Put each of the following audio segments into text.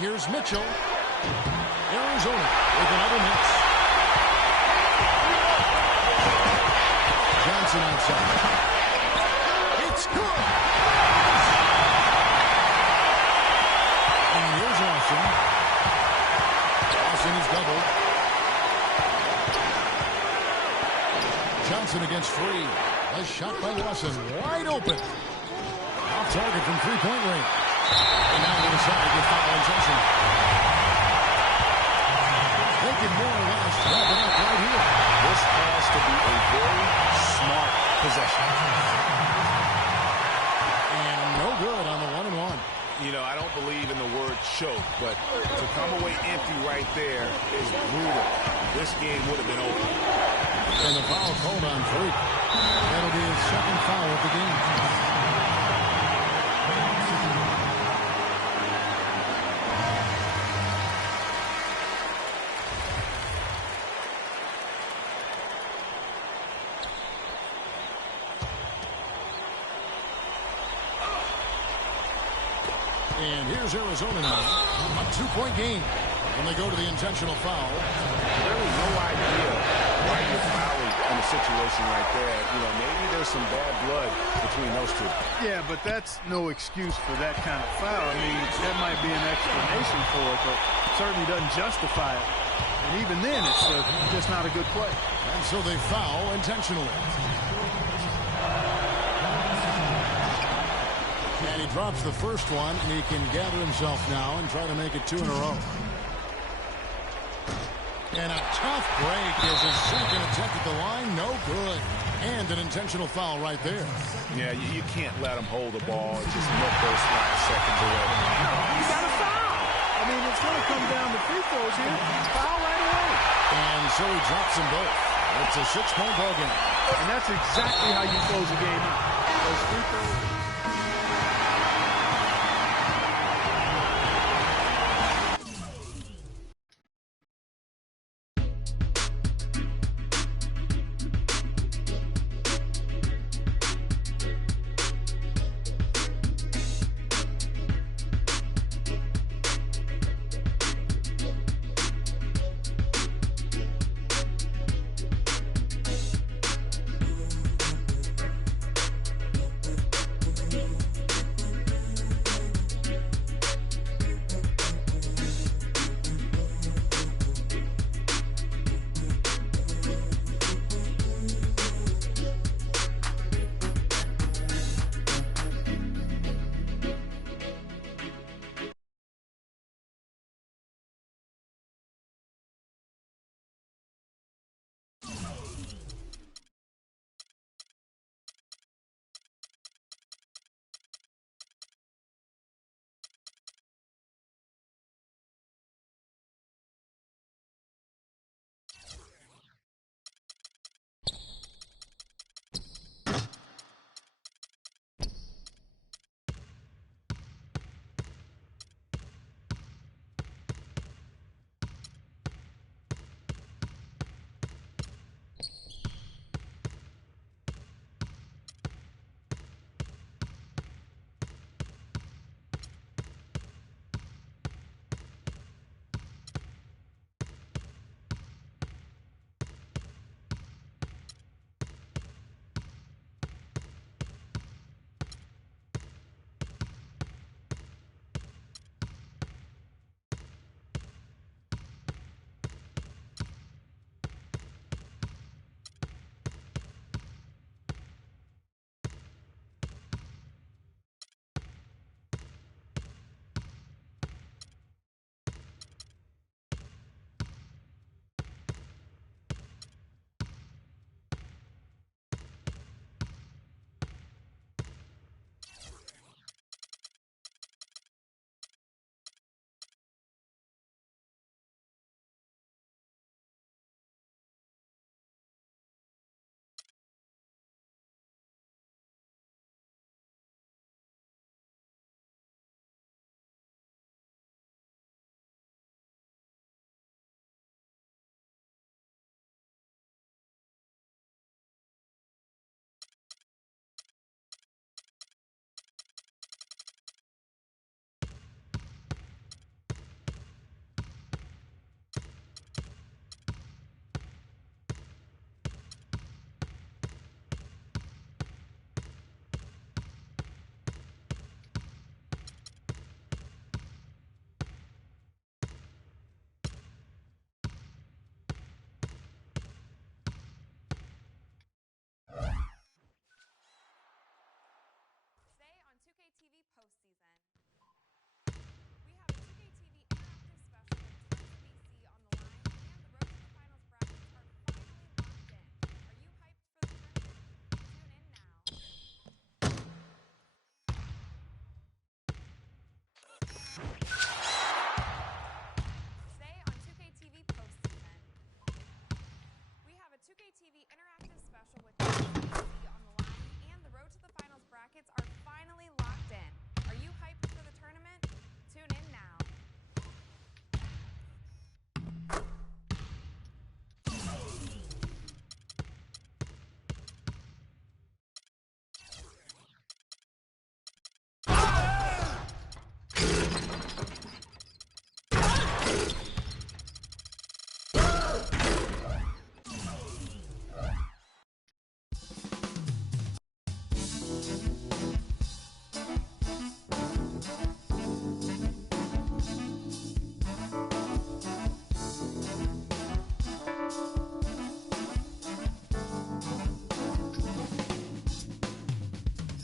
Here's Mitchell. Arizona with another miss. Johnson outside. It's good. And here's Lawson. Lawson is doubled. Johnson against three. A shot by Lawson. Wide open. Off target from three-point range. And now they decide to foul intentional. They can more or less wrap it up right here. This has to be a very smart possession. And no good on the 1-and-1. You know, I don't believe in the word choke, but to come away empty right there is brutal. This game would have been over. And the foul called on Freak. That'll be his second foul of the game. And here's Arizona now. A 2-point game. When they go to the intentional foul. Really no idea why you're fouling in a situation like that. You know, maybe there's some bad blood between those two. Yeah, but that's no excuse for that kind of foul. I mean, that might be an explanation for it, but certainly doesn't justify it. And even then, it's just not a good play. And so they foul intentionally. And he drops the first one, and he can gather himself now and try to make it 2 in a row. And a tough break as his second attempt at the line. No good. And an intentional foul right there. Yeah, you can't let him hold the ball and just let those last seconds away. You got a foul. I mean, it's going to come down to free throws here. Foul right away. And so he drops them both. It's a 6-point ball game. And that's exactly how you close a game out. Those free throws.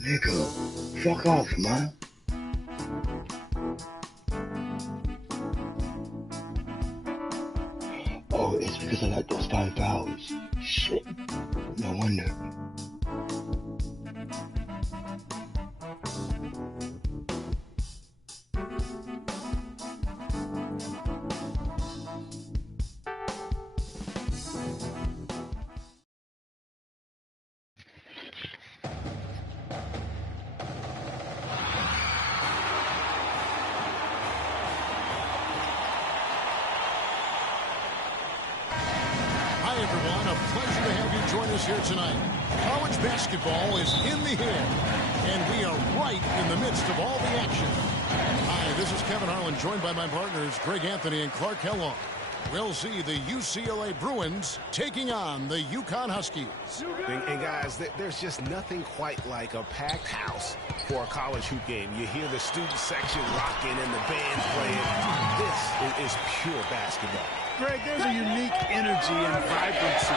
Nigga, fuck off, man. Oh, it's because I like those 5 fouls. Shit. No wonder. Hi, everyone. A pleasure to have you join us here tonight. College basketball is in the air, and we are right in the midst of all the action. Hi, this is Kevin Harlan, joined by my partners, Greg Anthony and Clark Kellogg. We'll see the UCLA Bruins taking on the UConn Huskies. And guys, there's just nothing quite like a packed house for a college hoop game. You hear the student section rocking and the band playing. This is pure basketball. Greg, there's a unique energy and vibrancy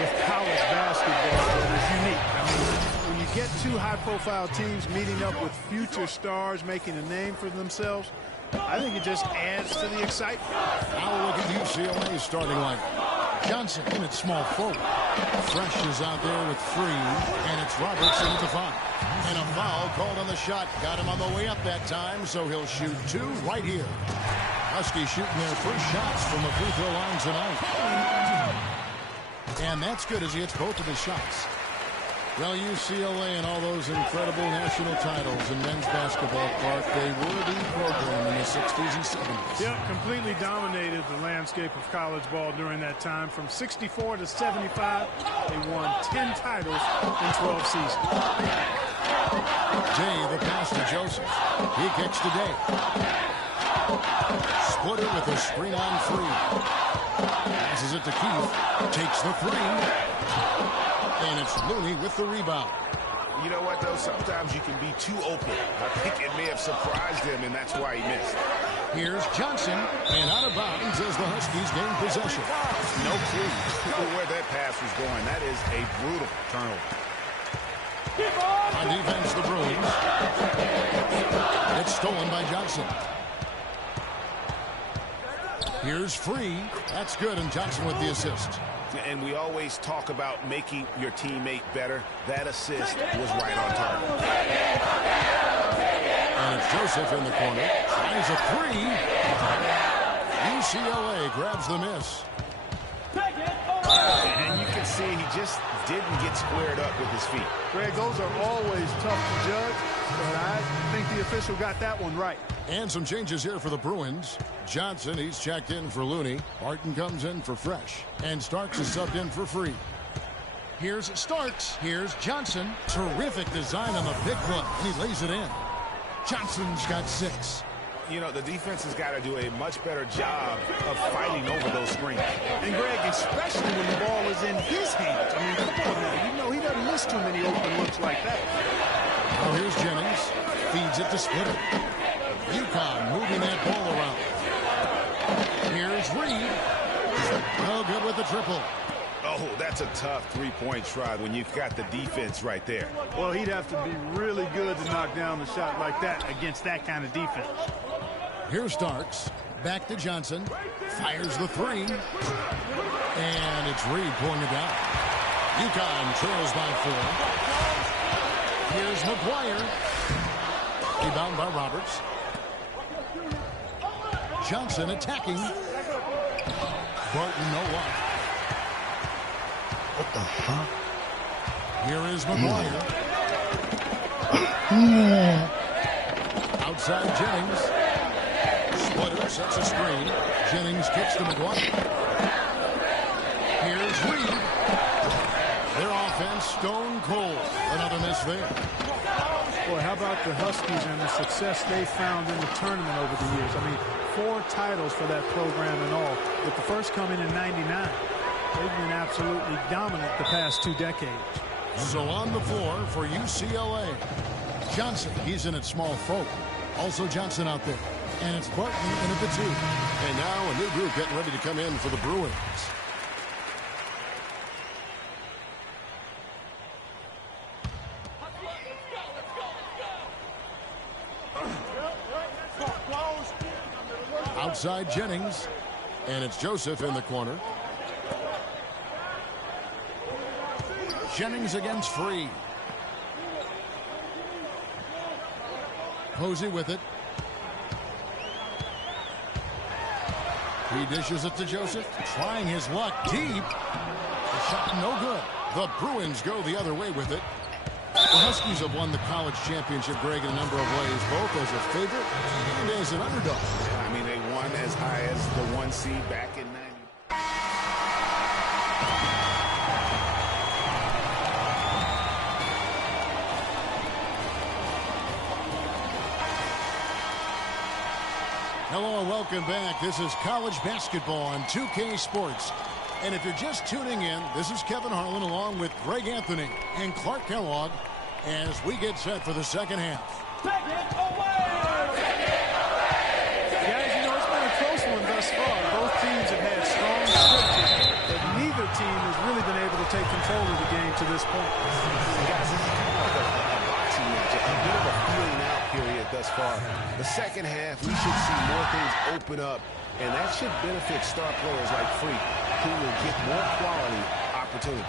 with college basketball that is unique. I mean, when you get two high-profile teams meeting up with future stars making a name for themselves, I think it just adds to the excitement. Now look at UCLA's starting lineup. Johnson in at small forward. Fresh is out there with Free, and it's Robertson at the 5. And a foul called on the shot. Got him on the way up that time, so he'll shoot 2 right here. Huskies shooting their first shots from the free throw line tonight. And that's good as he hits both of his shots. Well, UCLA and all those incredible national titles in men's basketball, Clark, they were the program in the 60s and 70s. Yeah, completely dominated the landscape of college ball during that time. From 64 to 75, they won 10 titles in 12 seasons. Day, the pass to Joseph. He kicks to Day. Splitter with a screen on Free. Passes it to Keith. Takes the 3. And it's Looney with the rebound. You know what, though? Sometimes you can be too open. I think it may have surprised him, and that's why he missed. Here's Johnson, and out of bounds as the Huskies gain possession. No clue where that pass was going. That is a brutal turnover. On defense, the Bruins. It's stolen by Johnson. Here's Free. That's good, and Johnson with the assist. And we always talk about making your teammate better. That assist was right on target. And it's Joseph in the corner. Tries a 3. UCLA grabs the miss. And you can see he just didn't get squared up with his feet. Greg, those are always tough to judge, but I think the official got that one right. And some changes here for the Bruins. Johnson, he's checked in for Looney. Barton comes in for Fresh. And Starks is subbed in for Free. Here's Starks. Here's Johnson. Terrific design on the big one. And he lays it in. Johnson's got 6. You know, the defense has got to do a much better job of fighting over those screens. And Greg, especially when the ball is in his hands. I mean, come on now. You know he doesn't miss too many open looks like that. Now here's Jennings. Feeds it to Splitter. UConn moving that ball around. Here's Reed. No good with the triple. Oh, that's a tough three-point try when you've got the defense right there. Well, he'd have to be really good to knock down a shot like that against that kind of defense. Here's Starks. Back to Johnson. Fires the 3. And it's Reed pulling it down. UConn trails by 4. Here's McGuire. Rebound by Roberts. Johnson attacking. Barton, no luck. What the fuck? Here is McGuire. Outside Jennings. Splitter sets a screen. Jennings kicks to McGuire. Here's Reed. Their offense stone cold. Another miss there. Boy, how about the Huskies and the success they found in the tournament over the years? I mean, 4 titles for that program in all, with the first coming in '99. They've been absolutely dominant the past 2 decades. So on the floor for UCLA. Johnson, he's in at small forward. Also Johnson out there. And it's Barton in at the 2. And now a new group getting ready to come in for the Bruins. Outside Jennings. And it's Joseph in the corner. Jennings against Free. Posey with it. He dishes it to Joseph. Trying his luck deep. The shot no good. The Bruins go the other way with it. The Huskies have won the college championship, Greg, in a number of ways, both as a favorite and as an underdog. Yeah, I mean, they won as high as the 1 seed back in 90. Hello and welcome back. This is college basketball on 2K Sports. And if you're just tuning in, this is Kevin Harlan along with Greg Anthony and Clark Kellogg as we get set for the second half. Guys, you know, it's been a close one thus far. Both teams have had strong scriptures, but neither team has really been able to take control of the game to this point. Guys, this is kind of like a boxing match, a bit of a feeling out period thus far. The second half, we should see more things open up, and that should benefit star players like Freak, who will get more quality opportunity.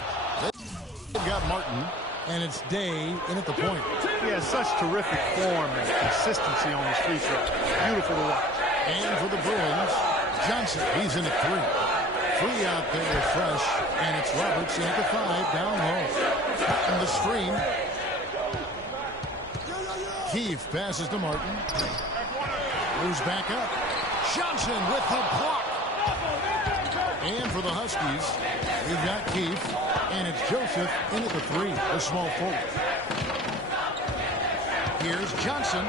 They've got Martin, and it's Day in at the point. He has such terrific form and consistency on his free throw. Beautiful to watch. And for the Bruins, Johnson, he's in at 3. Free out there with Fresh, and it's Roberts in at the 5, down low. On the screen. Keefe passes to Martin. Moves back up. Johnson with the block. And for the Huskies, we've got Keefe, and it's Joseph in at the 3, the small forward. Here's Johnson,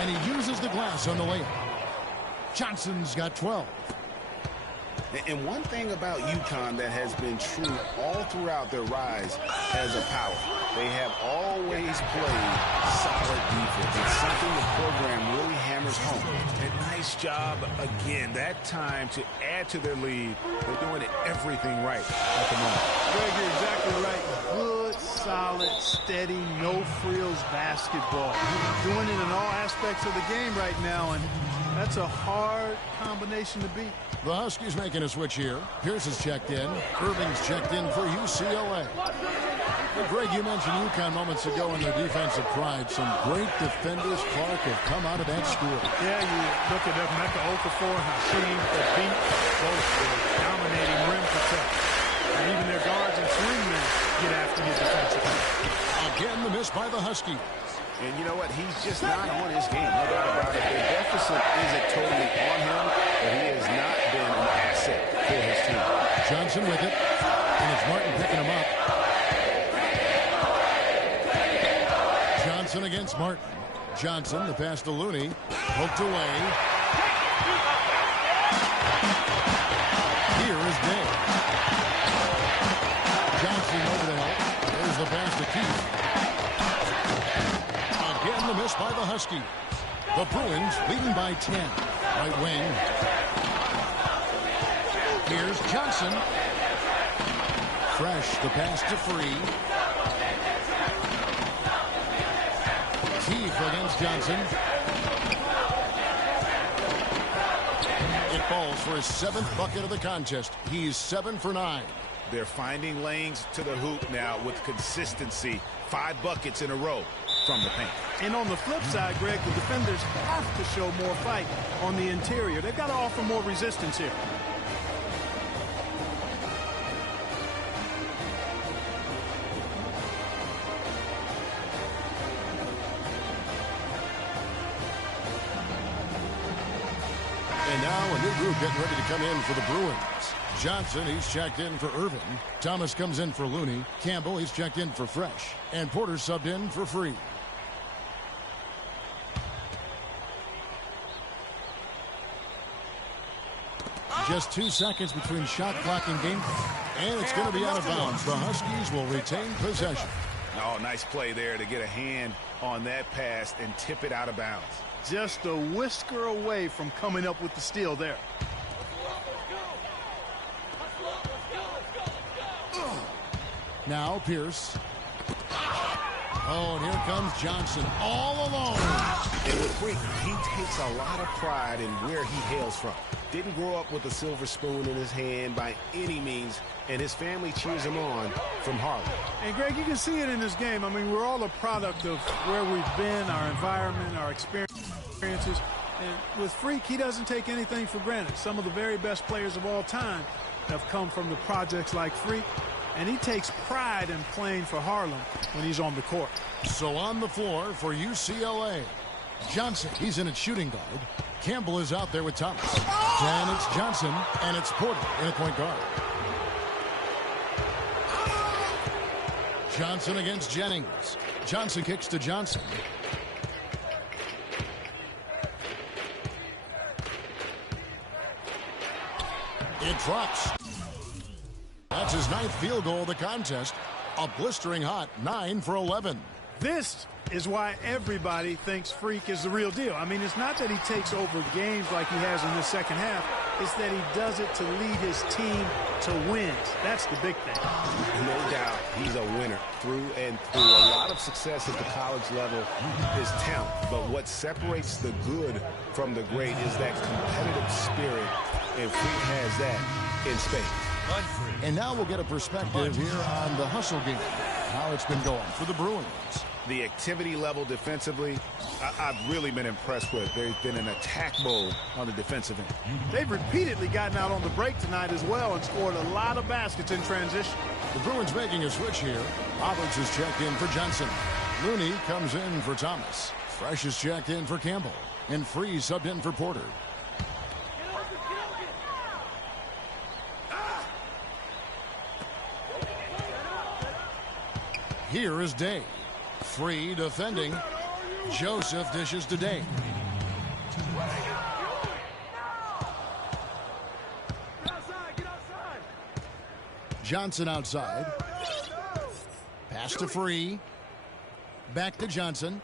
and he uses the glass on the layup. Johnson's got 12. And one thing about UConn that has been true all throughout their rise as a power, they have always played solid defense. It's something the program really hammers home. A nice job again, that time to add to their lead. They're doing everything right at the moment. Greg, you're exactly right. Good, solid, steady, no-frills basketball. Doing it in all aspects of the game right now, and that's a hard combination to beat. The Huskies making a switch here. Pierce is checked in. Irving's checked in for UCLA. Well, Greg, you mentioned UConn moments ago in their defensive pride. Some great defenders, Clark, have come out of that school. Yeah, you look at Mecca Okafor, Hakeem, the beat, both dominating rim protect. And even their guards and swingmen get after you defensively. Again, the miss by the Huskies. And you know what? He's just not on his game. No doubt about it. The deficit isn't totally on him, but he has not been an asset for his team. Johnson with it. And it's Martin picking him up. Johnson against Martin. Johnson, the pass to Looney. Poked away. Here is Day. Johnson over the help. There's the pass to Keith. Again, the miss by the Huskies. The Bruins leading by 10. Right wing. Here's Johnson. Fresh, the pass to Free. Keith against Johnson. It falls for his 7th bucket of the contest. He's 7 for 9. They're finding lanes to the hoop now with consistency. 5 buckets in a row from the paint. And on the flip side, Greg, the defenders have to show more fight on the interior. They've got to offer more resistance here. And now a new group getting ready to come in for the Bruins. Johnson, he's checked in for Irvin. Thomas comes in for Looney. Campbell, he's checked in for Fresh. And Porter subbed in for Free. Just 2 seconds between shot clock and game. And it's going to be out of bounds. The Huskies will retain possession. Oh, nice play there to get a hand on that pass and tip it out of bounds. Just a whisker away from coming up with the steal there. Now Pierce. Oh, and here comes Johnson all alone. And with Freak, he takes a lot of pride in where he hails from. Didn't grow up with a silver spoon in his hand by any means, and his family cheers him on from Harlem. And, Greg, you can see it in this game. I mean, we're all a product of where we've been, our environment, our experiences. And with Freak, he doesn't take anything for granted. Some of the very best players of all time have come from the projects like Freak, and he takes pride in playing for Harlem when he's on the court. So on the floor for UCLA, Johnson, he's in at shooting guard. Campbell is out there with Thomas. Then it's Johnson, and it's Porter in at point guard. Johnson against Jennings. Johnson kicks to Johnson. It drops. That's his 9th field goal of the contest. A blistering hot 9 for 11. This is why everybody thinks Freak is the real deal. I mean, it's not that he takes over games like he has in the second half. It's that he does it to lead his team to wins. That's the big thing. No doubt he's a winner through and through. A lot of success at the college level is talent. But what separates the good from the great is that competitive spirit. And Freak has that in spades. And now we'll get a perspective here on the hustle game, how it's been going for the Bruins. The activity level defensively, I've really been impressed with. They've been in attack mode on the defensive end. They've repeatedly gotten out on the break tonight as well and scored a lot of baskets in transition. The Bruins making a switch here. Roberts is checked in for Johnson. Looney comes in for Thomas. Fresh is checked in for Campbell. And Freeze subbed in for Porter. Here is Day. Free defending. Joseph dishes to Day. Johnson outside. Pass to Free. Back to Johnson.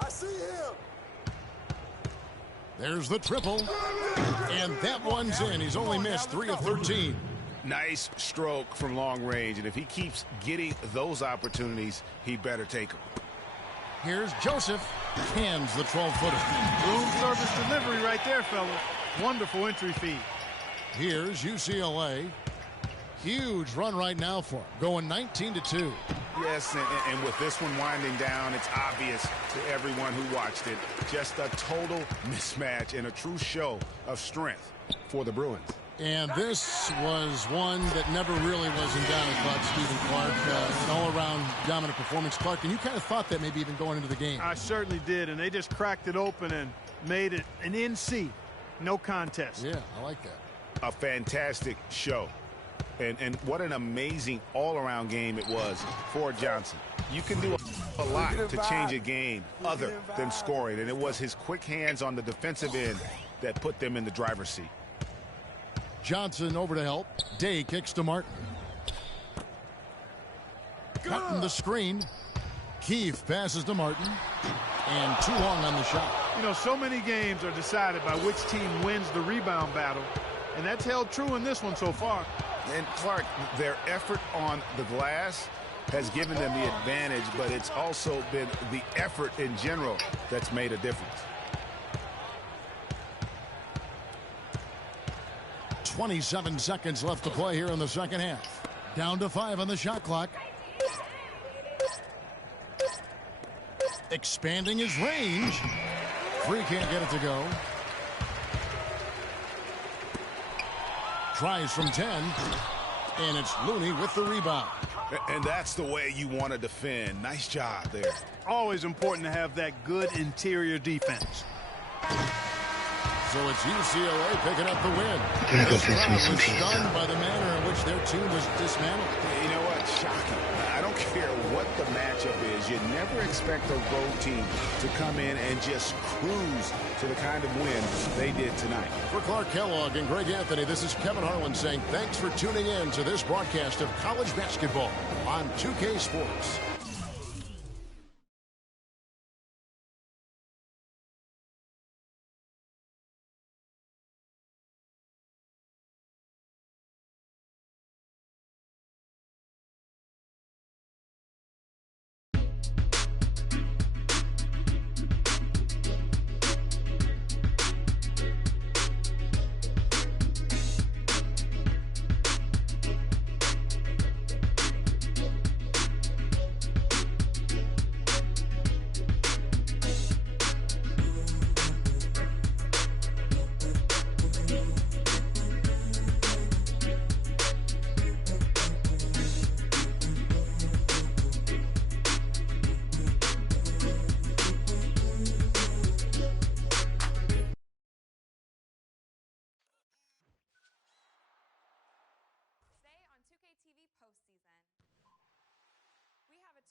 I see him. There's the triple. And that one's in. He's only missed 3 of 13. Nice stroke from long range, and if he keeps getting those opportunities, he better take them. Here's Joseph. Cans the 12-footer. Room service delivery right there, fellas. Wonderful entry feed. Here's UCLA. Huge run right now for him. Going 19-2. Yes, and with this one winding down, it's obvious to everyone who watched it. Just a total mismatch and a true show of strength for the Bruins. And this was one that never really was in doubt, I thought, Stephen Clark. An all-around dominant performance, Clark. And you kind of thought that maybe even going into the game. I certainly did, and they just cracked it open and made it an NC. No contest. Yeah, I like that. A fantastic show. And what an amazing all-around game it was for Johnson. You can do a lot to change a game other than scoring, and it was his quick hands on the defensive end that put them in the driver's seat. Johnson over to help. Day kicks to Martin. Cutting the screen. Keefe passes to Martin. And too long on the shot. You know, so many games are decided by which team wins the rebound battle, and that's held true in this one so far. And Clark, their effort on the glass has given them the advantage, but it's also been the effort in general that's made a difference. 27 seconds left to play here in the second half. Down to 5 on the shot clock. Expanding his range. Free can't get it to go. Tries from 10. And it's Looney with the rebound. And that's the way you want to defend. Nice job there. Always important to have that good interior defense. So it's UCLA picking up the win. Gonna go This fix me crowd some was pizza. stunned by the manner in which their team was dismantled. You know what? Shocking. I don't care what the matchup is. You never expect a road team to come in and just cruise to the kind of win they did tonight. For Clark Kellogg and Greg Anthony, this is Kevin Harlan saying thanks for tuning in to this broadcast of college basketball on 2K Sports.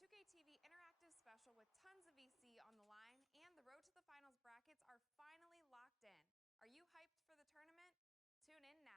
2K TV interactive special with tons of VC on the line, and the road to the finals brackets are finally locked in. Are you hyped for the tournament? Tune in now.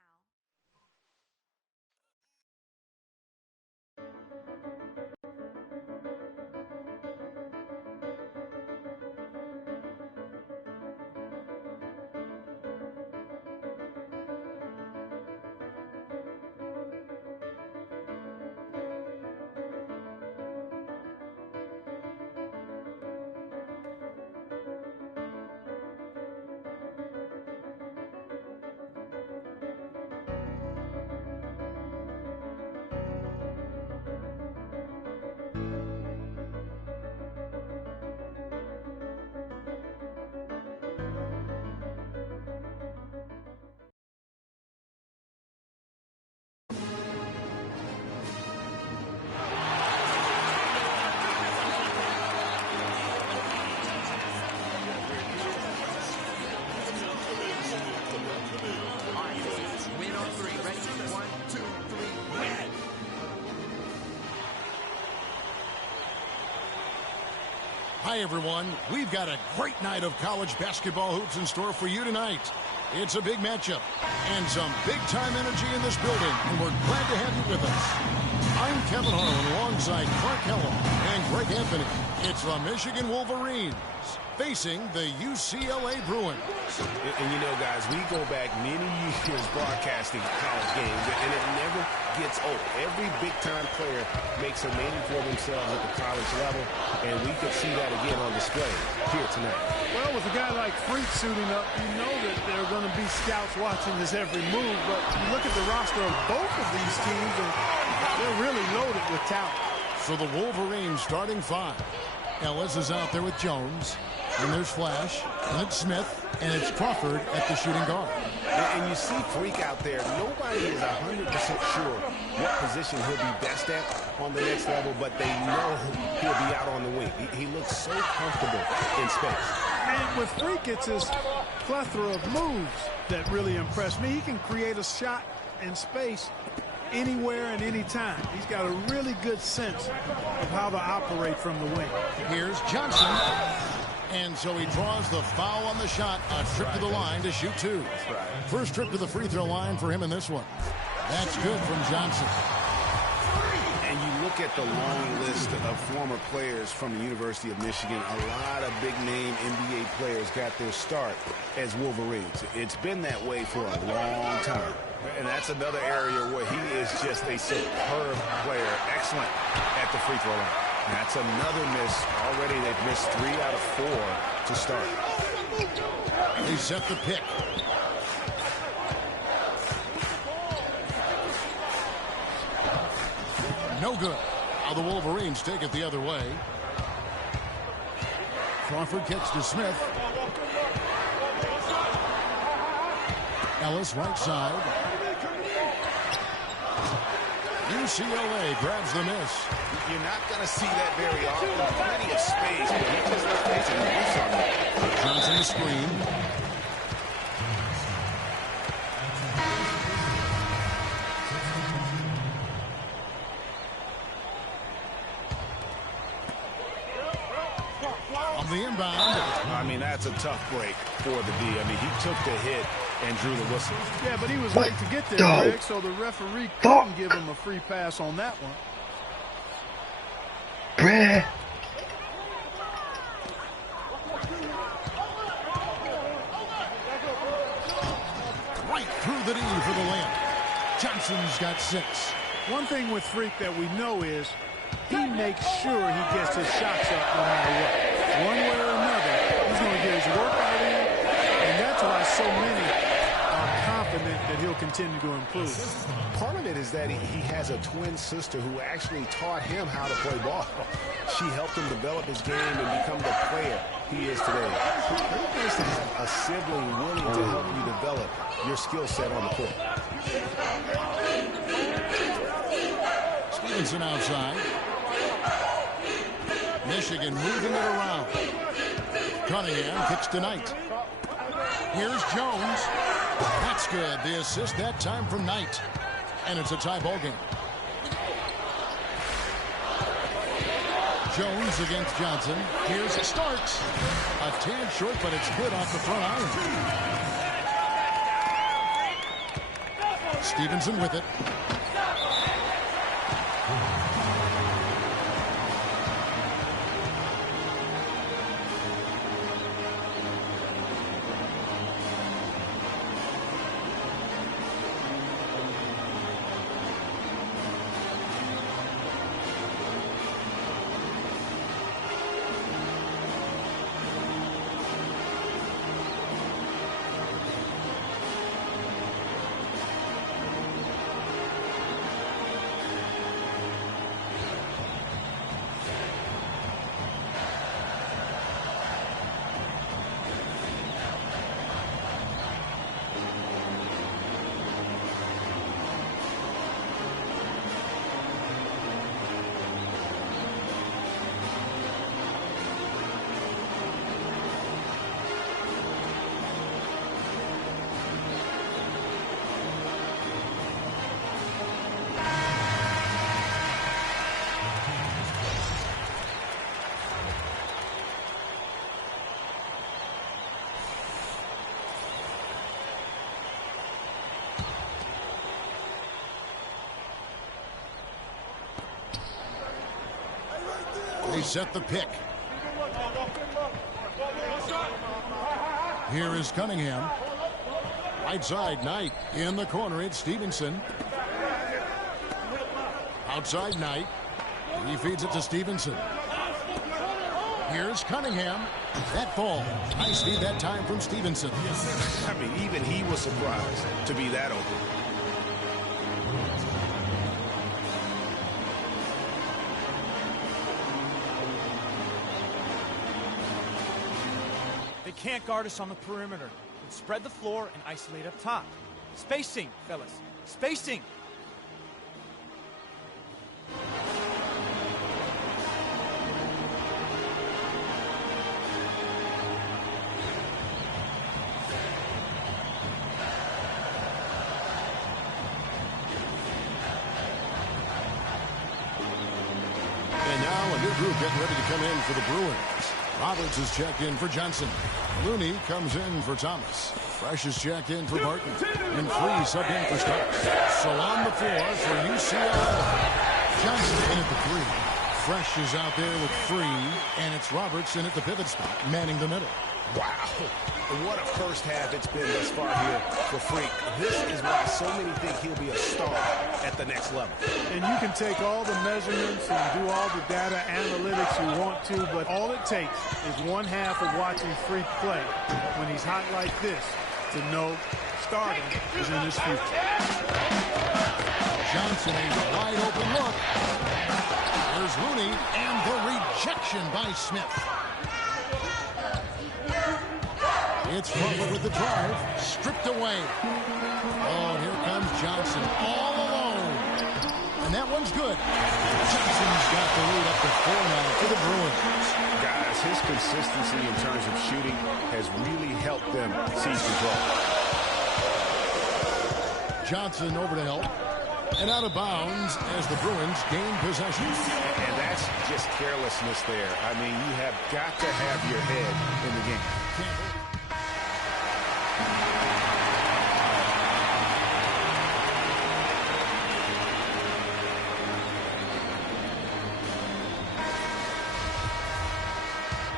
Hi, everyone. We've got a great night of college basketball hoops in store for you tonight. It's a big matchup and some big-time energy in this building, and we're glad to have you with us. I'm Kevin Harlan alongside Clark Kellum and Greg Anthony. It's the Michigan Wolverines facing the UCLA Bruins. And you know, guys, we go back many years broadcasting college games, and it never gets old. Every big-time player makes a name for themselves at the college level, and we could see that again on display here tonight. Well, with a guy like Freak suiting up, you know that there are going to be scouts watching his every move, but you look at the roster of both of these teams, and they're really loaded with talent. So the Wolverines starting five. Ellis is out there with Jones. And there's Flash, and it's Smith, and it's Crawford at the shooting guard. And you see Freak out there. Nobody is 100% sure what position he'll be best at on the next level, but they know he'll be out on the wing. He looks so comfortable in space. And with Freak, it's his plethora of moves that really impress me. He can create a shot in space anywhere and anytime. He's got a really good sense of how to operate from the wing. Here's Johnson. And so he draws the foul on the shot, a trip to the line to shoot two. First trip to the free throw line for him in this one. That's good from Johnson. And you look at the long list of former players from the University of Michigan. A lot of big-name NBA players got their start as Wolverines. It's been that way for a long time. And that's another area where he is just a superb player. Excellent at the free throw line. That's another miss. Already they've missed 3 out of 4 to start. They set the pick. No good. Now the Wolverines take it the other way. Crawford kicks to Smith. Ellis right side. UCLA grabs the miss. You're not going to see that very often. Plenty of space, but he just facing the miss on that. Johnson the screen. On the inbound. I mean, that's a tough break for the D. I mean, he took the hit and drew the whistle. Yeah, but he was late to get there, Greg, so the referee couldn't give him a free pass on that one. Bruh. Right through the D for the layup. Johnson's got 6. One thing with Freak that we know is he makes sure he gets his shots up no matter what. One way or another, he's going to get his workout in, and that's why so many are confident that he'll continue to improve. Part of it is that he has a twin sister who actually taught him how to play ball. She helped him develop his game and become the player he is today. It's very nice to have a sibling willing to help you develop your skill set on the court. Stevenson outside. Michigan moving it around. Cunningham kicks to Knight. Here's Jones. That's good. The assist that time from Knight. And it's a tie ball game. Jones against Johnson. Here's Starks. A tad short, but it's good off the front iron. Stevenson with it. They set the pick. Here is Cunningham. Right side, Knight. In the corner, it's Stevenson. Outside, Knight. He feeds it to Stevenson. Here's Cunningham. That ball. Nice feed that time from Stevenson. I mean, even he was surprised to be that open. They can't guard us on the perimeter. Let's spread the floor and isolate up top. Spacing, fellas. Spacing. And now a new group getting ready to come in for the Bruins. Roberts is checked in for Johnson. Looney comes in for Thomas. Fresh is checked in for Barton. And Free subbed in for Starks. So on the floor for UCLA. Johnson in at the 3. Fresh is out there with Free. And it's Roberts in at the pivot spot, manning the middle. Wow. What a first half it's been thus far here for Freak. This is why so many think he'll be a star at the next level. And you can take all the measurements and do all the data analytics you want to, but all it takes is one half of watching Freak play when he's hot like this to know stardom is in his future. Johnson, a wide open look. There's Looney, and the rejection by Smith. It's Butler with the drive, stripped away. Oh, and here comes Johnson, all alone. And that one's good. Johnson's got the lead up to 4 now for the Bruins. Guys, his consistency in terms of shooting has really helped them seize control. Johnson over to help. And out of bounds as the Bruins gain possession. And that's just carelessness there. I mean, you have got to have your head in the game.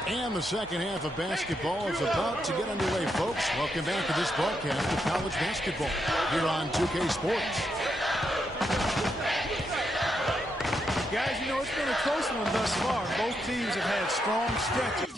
And the second half of basketball is about to get underway, folks. Welcome back to this broadcast of college basketball here on 2K Sports. Guys, you know, it's been a close one thus far. Both teams have had strong stretches.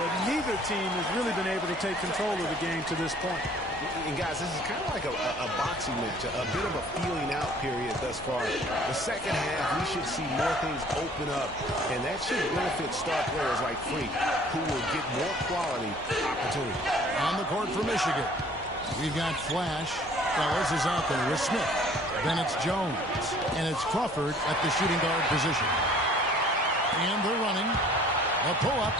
but neither team has really been able to take control of the game to this point. And guys, this is kind of like a boxing match, a bit of a feeling out period thus far. The second half, we should see more things open up, and that should benefit star players like Freak, who will get more quality opportunity. On the court for Michigan, we've got Flash. Fellas is out there with Smith. Then it's Jones, and it's Crawford at the shooting guard position. And they're running. A pull-up,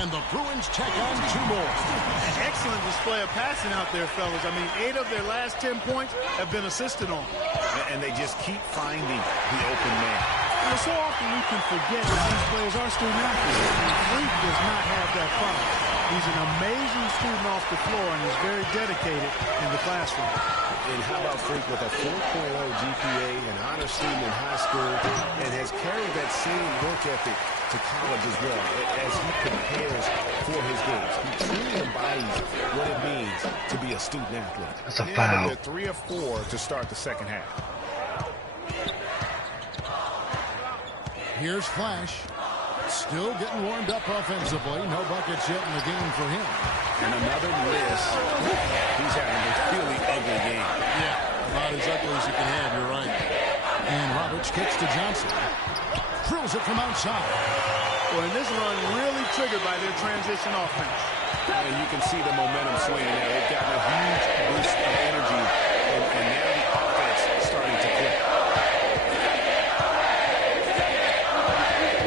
and the Bruins check on 2 more. An excellent display of passing out there, fellas. I mean, 8 of their last 10 points have been assisted on. And they just keep finding the open man. You know, so often we can forget that these players are student athletes. Freak does not have that problem. He's an amazing student off the floor and is very dedicated in the classroom. And how about Freak with a 4.0 GPA, an honor student in high school, and has carried that same work ethic to college as well as he prepares for his games. He truly embodies what it means to be a student athlete. That's a foul. They're 3 of 4 to start the second half. Here's Flash. Still getting warmed up offensively. No buckets yet in the game for him. And another miss. He's having a really ugly game. Yeah, about as ugly as you can have, you're right. And Roberts kicks to Johnson. Drills it from outside. Well, and this run really triggered by their transition offense. And you can see the momentum swinging there. They've gotten a huge boost of energy, and now the offense is starting to click.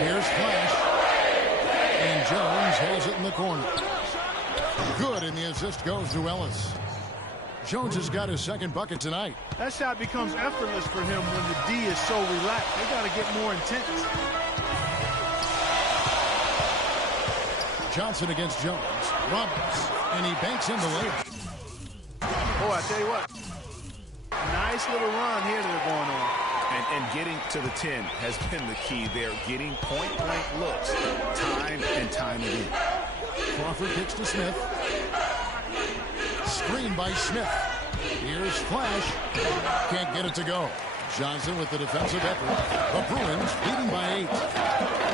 Here's Flash. And Jones has it in the corner. Good, and the assist goes to Ellis. Jones has got his second bucket tonight. That shot becomes effortless for him when the D is so relaxed. They got to get more intense. Johnson against Jones. Roberts, and he banks in the layup. Oh, I tell you what. Nice little run here that they're going on. And getting to the 10 has been the key. They're getting point-blank looks time and time again. Crawford kicks to Smith. Screen by Smith. Here's Flash. Can't get it to go. Johnson with the defensive effort. The Bruins leading by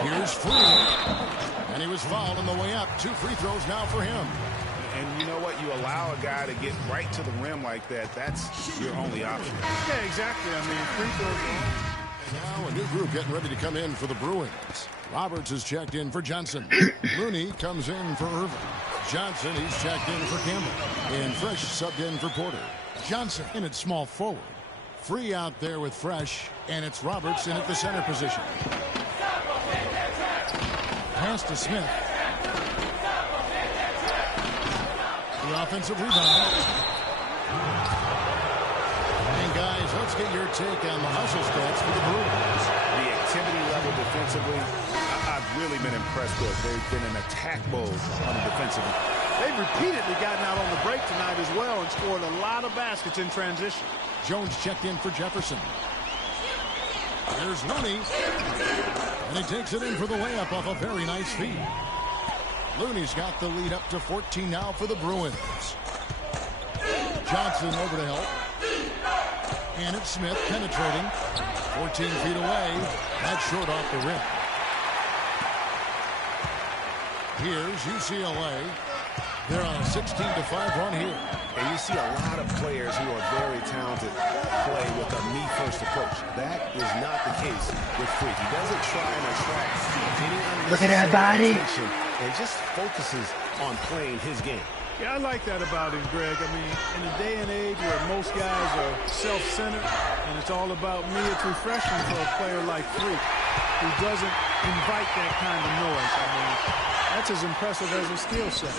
8. Here's Free. And he was fouled on the way up. 2 free throws now for him. And you know what? You allow a guy to get right to the rim like that. That's your only option. Yeah, exactly. I mean, free throws. Now a new group getting ready to come in for the Bruins. Roberts is checked in for Johnson. Looney comes in for Irvin. Johnson, he's checked in for Campbell. And Fresh subbed in for Porter. Johnson in at small forward. Free out there with Fresh. And it's Roberts in at the center position. Pass to Smith. The offensive rebound. And guys, let's get your take on the hustle stats for the Bruins. The activity level defensively, I've really been impressed with. They've been an attack mode on the defensive end. They've repeatedly gotten out on the break tonight as well and scored a lot of baskets in transition. Jones checked in for Jefferson. There's Looney. And he takes it in for the layup off a very nice feed. Looney's got the lead up to 14 now for the Bruins. Johnson over to help. And it's Smith penetrating. 14 feet away. That's short off the rim. Here's UCLA. They're on a 16-5 run here. And you see a lot of players who are very talented play with a me-first approach. That is not the case with Freak. He doesn't try and attract any unnecessary Look at that body. attention and just focuses on playing his game. Yeah, I like that about him, Greg. I mean, in a day and age where most guys are self-centered and it's all about me, it's refreshing for a player like Freak who doesn't invite that kind of noise. I mean, that's as impressive as his skill set.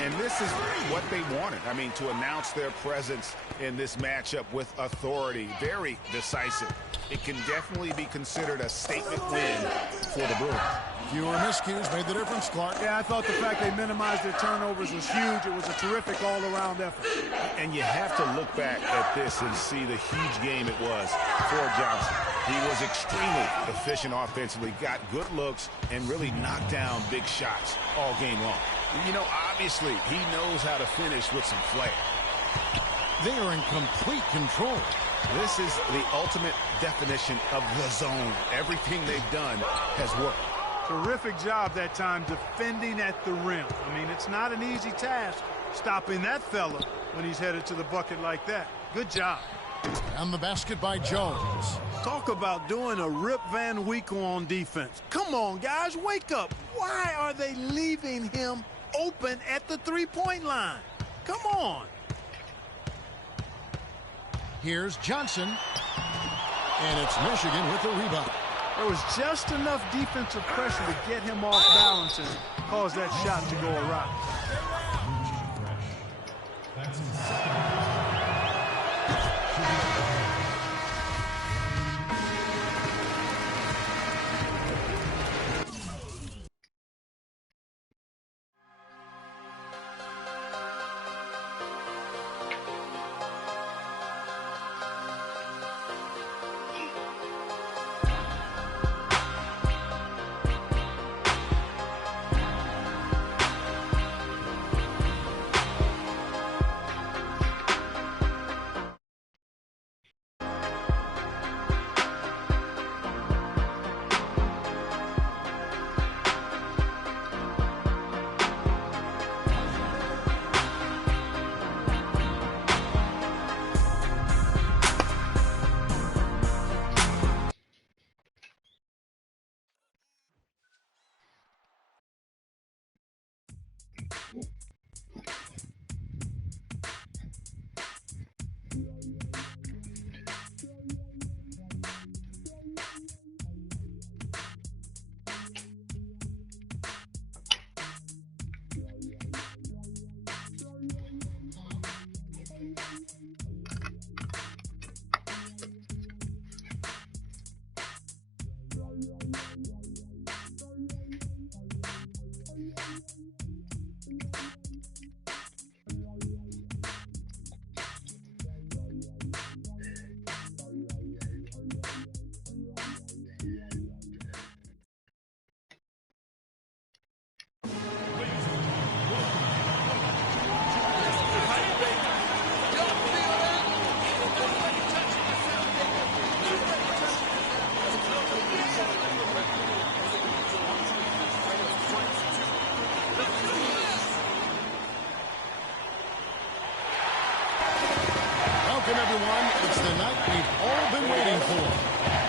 And this is what they wanted. I mean, to announce their presence in this matchup with authority, very decisive. It can definitely be considered a statement win for the Bruins. Fewer miscues made the difference, Clark. Yeah, I thought the fact they minimized their turnovers was huge. It was a terrific all-around effort. And you have to look back at this and see the huge game it was for Johnson. He was extremely efficient offensively, got good looks, and really knocked down big shots all game long. You know, obviously, he knows how to finish with some flair. They are in complete control. This is the ultimate definition of the zone. Everything they've done has worked. Terrific job that time defending at the rim. I mean, it's not an easy task stopping that fella when he's headed to the bucket like that. Good job. And the basket by Jones. Talk about doing a Rip Van Winkle on defense. Come on, guys, wake up. Why are they leaving him open at the three-point line? Come on. Here's Johnson. And it's Michigan with the rebound. There was just enough defensive pressure to get him off balance and cause that shot to go awry. Welcome, everyone. It's the night we've all been waiting for.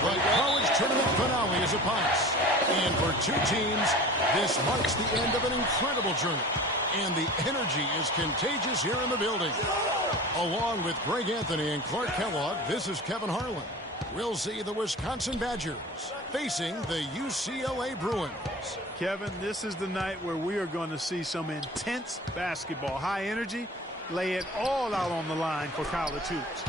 The college tournament finale is upon us. And for two teams, this marks the end of an incredible journey. And the energy is contagious here in the building. Along with Greg Anthony and Clark Kellogg, this is Kevin Harlan. We'll see the Wisconsin Badgers facing the UCLA Bruins. Kevin, this is the night where we are going to see some intense basketball. High energy, lay it all out on the line for college hoops.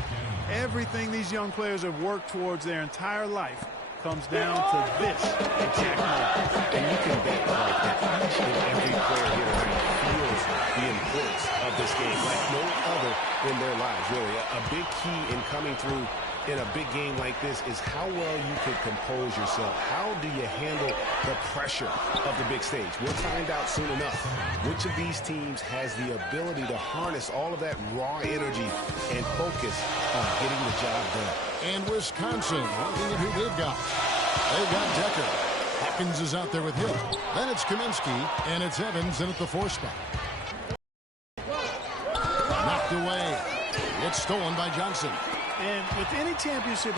Everything these young players have worked towards their entire life comes down to this exact moment. And you can bet like that each and every player here tonight feels the importance of this game like no other in their lives, really. A big key in coming through in a big game like this is how well you can compose yourself. How do you handle the pressure of the big stage? We'll find out soon enough which of these teams has the ability to harness all of that raw energy and focus on getting the job done. And Wisconsin, looking at who they've got. They've got Decker. Hawkins is out there with him. Then it's Kaminsky, and it's Evans in at the 4 spot. Knocked away. It's stolen by Johnson. And with any championship...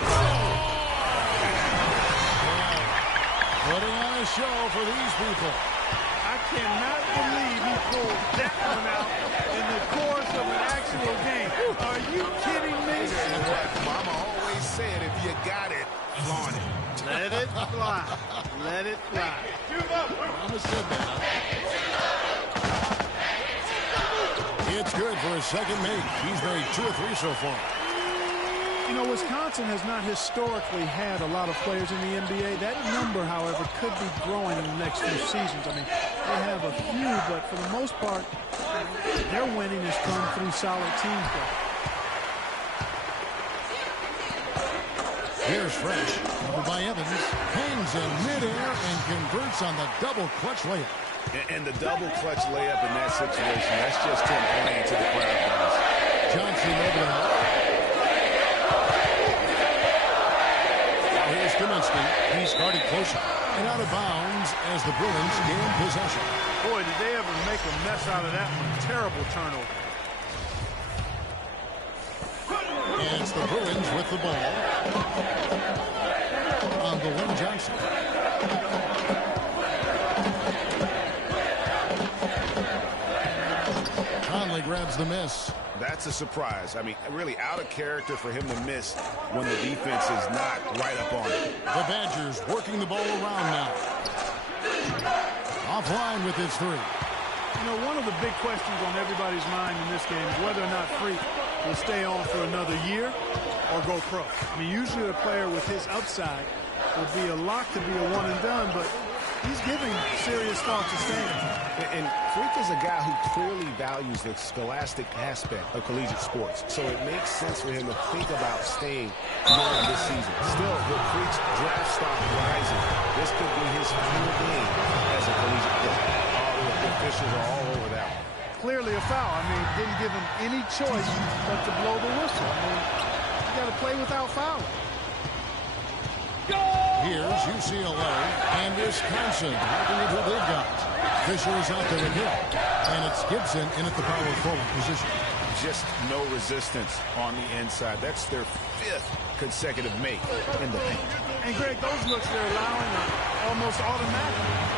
Putting on a show for these people. I cannot believe he pulled that one out in the course of an actual game. Are you kidding me? Mama always said if you got it, flaunt it. Let it fly. Let it fly. Mama said that. It's good for a second make. He's made 2 or 3 so far. You know, Wisconsin has not historically had a lot of players in the NBA. That number, however, could be growing in the next few seasons. I mean, they have a few, but for the most part, their winning has come through solid team play. Here's Fresh, over by Evans, hangs in midair and converts on the double clutch layup. And the double clutch layup in that situation, that's just him playing to the crowd, guys. Johnson over the help. Now here's Gmz Kaminsky. He's guarded closer and out of bounds as the Bruins gain possession. Boy, did they ever make a mess out of that one. Terrible turnover. And it's the Bruins with the ball on the wing. Johnson. Conley grabs the miss. That's a surprise. I mean, really out of character for him to miss when the defense is not right up on it. The Badgers working the ball around now. Offline with his three. You know, one of the big questions on everybody's mind in this game is whether or not Freak will stay on for another year or go pro. I mean, usually a player with his upside would be a lock to be a one and done, but he's giving serious thought to staying. And Freak is a guy who clearly values the scholastic aspect of collegiate sports, so it makes sense for him to think about staying beyond this season. Still, with Freak's draft stock rising, this could be his final game as a collegiate player. The officials are all over that one. Clearly a foul. I mean, didn't give him any choice but to blow the whistle. I mean, you got to play without fouling. Here's UCLA and Wisconsin looking at who they've got. Fisher is out there again, and it's Gibson in at the power forward position. Just no resistance on the inside. That's their 5th consecutive make in the paint. And Greg, those looks they're allowing are almost automatic.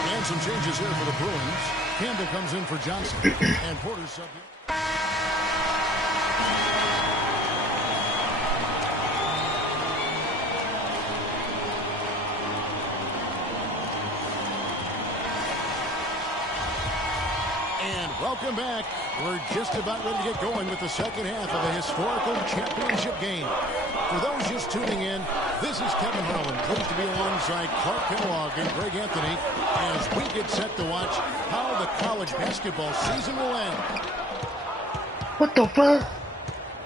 And some changes here for the Bruins. Campbell comes in for Johnson. And Porter's subbed in. And welcome back. We're just about ready to get going with the second half of a historical championship game. For those just tuning in, this is Kevin Harlan, pleased to be alongside Clark Kellogg and Greg Anthony as we get set to watch how the college basketball season will end. What the fuck?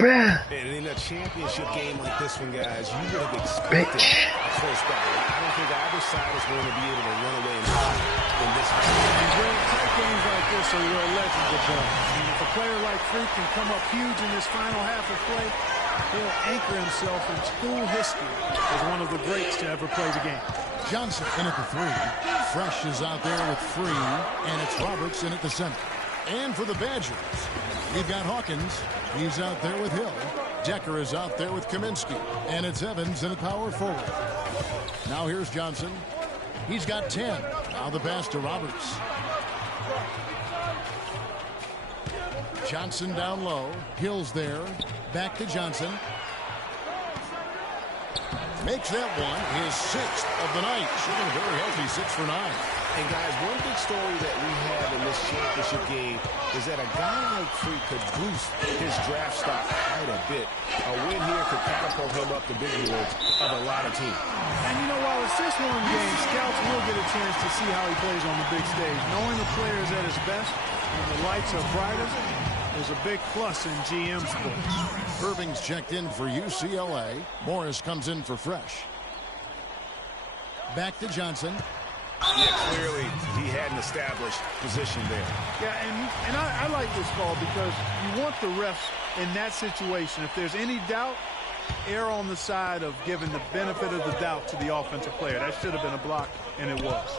Bruh. And in a championship game like this one, guys, you would have expected a close battle. I don't think either side is going to be able to run away in this game. And Greg, tight games like this are where legends are born. I mean, if a player like Freak can come up huge in this final half of play, he'll anchor himself in school history as one of the greats to ever play the game. Johnson in at the three. Fresh is out there with Free, and it's Roberts in at the center. And for the Badgers, we've got Hawkins. He's out there with Hill. Decker is out there with Kaminsky. And it's Evans in at power forward. Now here's Johnson. He's got 10. Now the pass to Roberts. Johnson down low. Hill's there. Back to Johnson. Makes that one his 6th of the night. Shooting a very healthy 6 for 9. And guys, one big story that we have in this championship game is that a guy like Freak could boost his draft stock quite a bit. A win here could catapult him up the big boards of a lot of teams. And you know, while it's just one game, scouts will get a chance to see how he plays on the big stage. Knowing the player is at his best when the lights are brightest is a big plus in Gmz More. Irving's checked in for UCLA. Morris comes in for Fresh. Back to Johnson. Yeah, clearly he had an established position there. Yeah, and I like this call because you want the refs in that situation. If there's any doubt, err on the side of giving the benefit of the doubt to the offensive player. That should have been a block, and it was.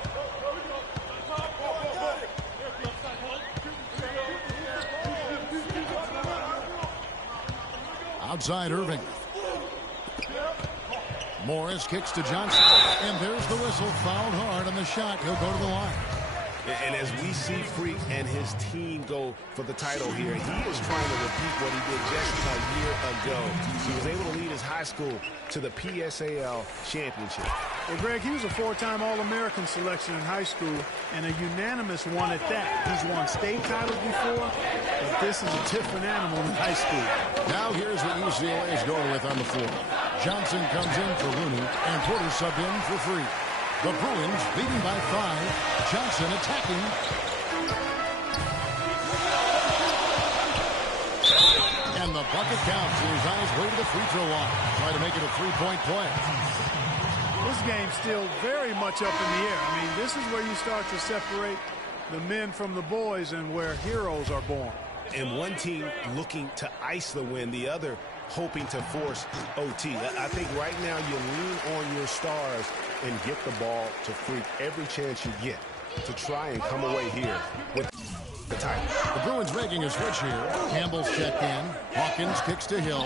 Outside Irving. Morris kicks to Johnson. And there's the whistle. Fouled hard on the shot. He'll go to the line. And as we see Freak and his team go for the title here, he is trying to repeat what he did just a year ago. He was able to lead his high school to the PSAL championship. Well, Greg, he was a 4-time All-American selection in high school and a unanimous one at that. He's won state titles before, but this is a different animal in high school. Now here's what UCLA is going with on the floor. Johnson comes in for Looney, and Porter subbed in for Free. The Bruins leading by 5. Johnson attacking. And the bucket counts. He's on his way to the free throw line. Try to make it a 3-point play. This game's still very much up in the air. I mean, this is where you start to separate the men from the boys and where heroes are born. And one team looking to ice the win, the other hoping to force OT. I think right now you lean on your stars and get the ball to Freak every chance you get to try and come away here with the title. The Bruins making a switch here. Campbell's checked in. Hawkins kicks to Hill.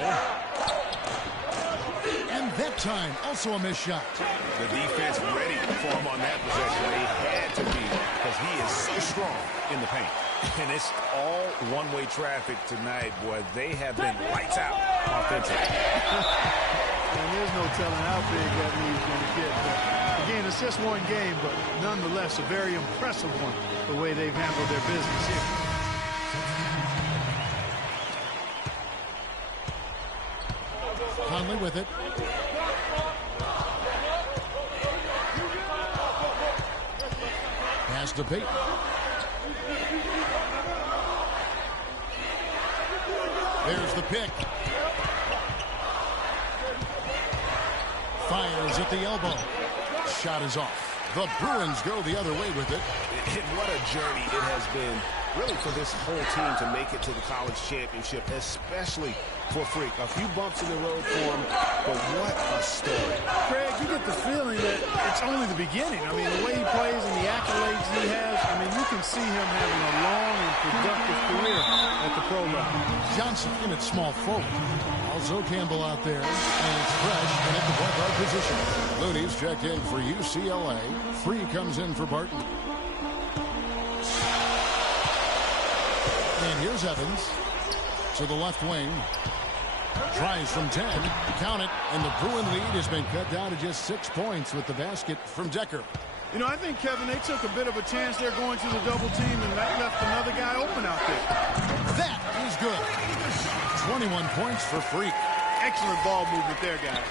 And that time, also a missed shot. The defense ready for him on that possession. They had to be, because he is so strong in the paint. And it's all one-way traffic tonight, boy. They have been lights out offensively. And there's no telling how big that lead's going to get. But again, it's just one game, but nonetheless a very impressive one, the way they've handled their business here. Conley with it. Pass to Peyton. There's the pick. Fires at the elbow. Shot is off. The Bruins go the other way with it. And what a journey it has been, really, for this whole team to make it to the college championship, especially for Freak. A few bumps in the road for him, but what a story. Craig, you get the feeling that it's only the beginning. I mean, the way he plays and the accolades he has, I mean, you can see him having a long and productive career at the pro level. Johnson in at small forward. Also Campbell out there, and it's Fresh in at the point guard position. Looney's checked in for UCLA. Free comes in for Barton. And here's Evans to the left wing. Tries from 10. Count it. And the Bruin lead has been cut down to just 6 points with the basket from Decker. You know, I think, Kevin, they took a bit of a chance there going to the double team, and that left another guy open out there. That is good. 21 points for Freak. Excellent ball movement there, guys.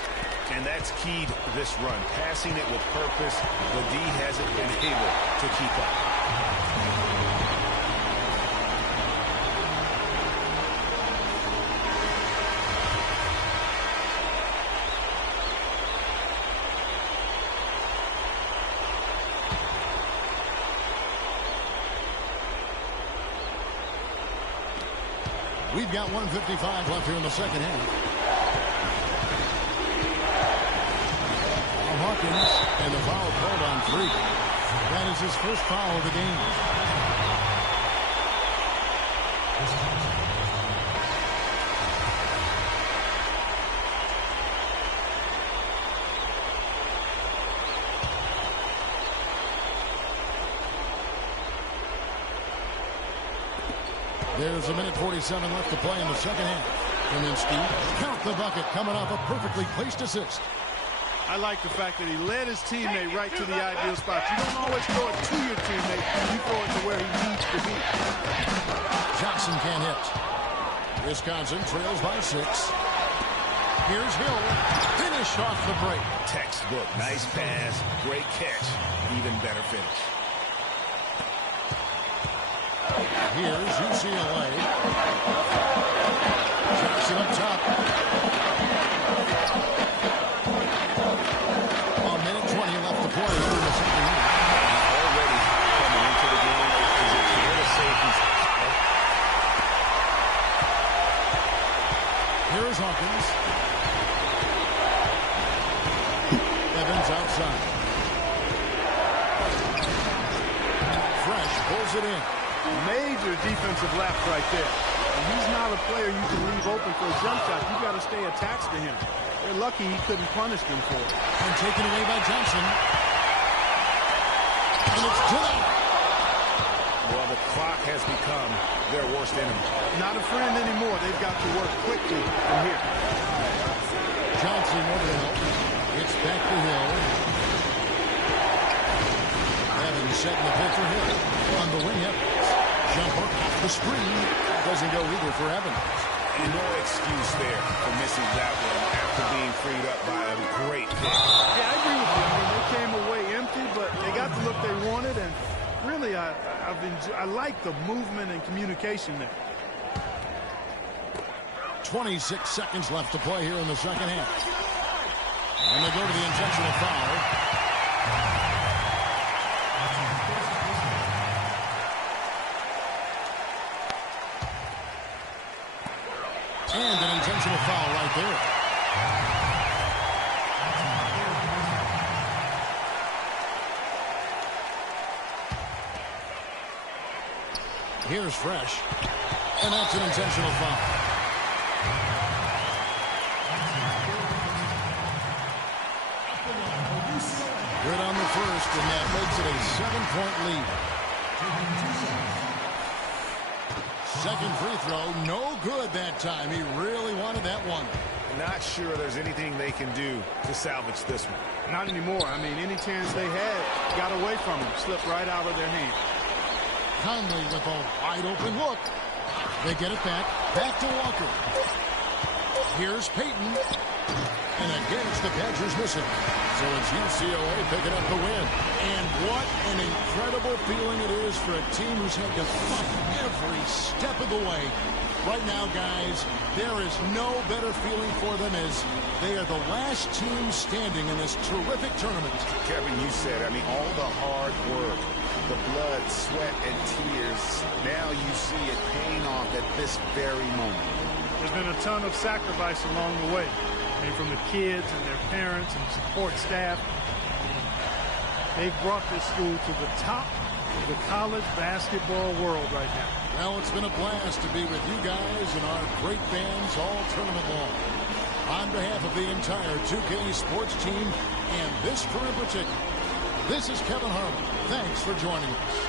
And that's keyed this run. Passing it with purpose. The D hasn't been able to keep up. We've got 1:55 left here in the second half. Hawkins, and the foul called on Freak. That is his first foul of the game. There's 1:47 left to play in the second half. Kaminsky, count the bucket, coming off a perfectly placed assist. I like the fact that he led his teammate right to the ideal spot. You don't always throw it to your teammate. You throw it to where he needs to be. Johnson can't hit. Wisconsin trails by 6. Here's Hill. Finish off the break. Textbook. Nice pass. Great catch. Even better finish. Here's UCLA. Johnson up top. 1:20 left to play in the second half. Already coming into the game. Is it fair to say he's... Here's Hawkins. Evans outside. Fresh pulls it in. Major defensive lapse right there. And he's not a player you can leave open for a jump shot. You got to stay attached to him. They're lucky he couldn't punish them for it. And taken away by Johnson. And it's Dillon. Well, the clock has become their worst enemy. Not a friend anymore. They've got to work quickly from here. Johnson over the hill. It's back to Hill. setting the pick for him. On the wing, Evans. Jumper off the screen. Doesn't go either for Evans. And no excuse there for missing that one after being freed up by a great pick. Yeah, I agree with you. I mean, they came away empty, but they got the look they wanted, and really, I like the movement and communication there. 26 seconds left to play here in the second half. And they go to the intentional foul. And an intentional foul right there. Here's Fresh. And that's an intentional foul. Good on the first, and that makes it a 7-point lead. Second free throw, no good that time. He really wanted that one. Not sure there's anything they can do to salvage this one. Not anymore. I mean, any chance they had got away from them, slipped right out of their hand. Conley with a wide open look. They get it back to Walker. Here's Payton. And again, it's the Badgers missing. So it's UCLA picking up the win. And what an incredible feeling it is for a team who's had to fight every step of the way. Right now, guys, there is no better feeling for them as they are the last team standing in this terrific tournament. Kevin, you said, I mean, all the hard work, the blood, sweat, and tears, now you see it paying off at this very moment. There's been a ton of sacrifice along the way. I mean, from the kids and their parents and support staff. They've brought this school to the top of the college basketball world right now. Well, it's been a blast to be with you guys and our great fans all tournament long. On behalf of the entire 2K Sports team and this crew in particular, this is Kevin Harlan. Thanks for joining us.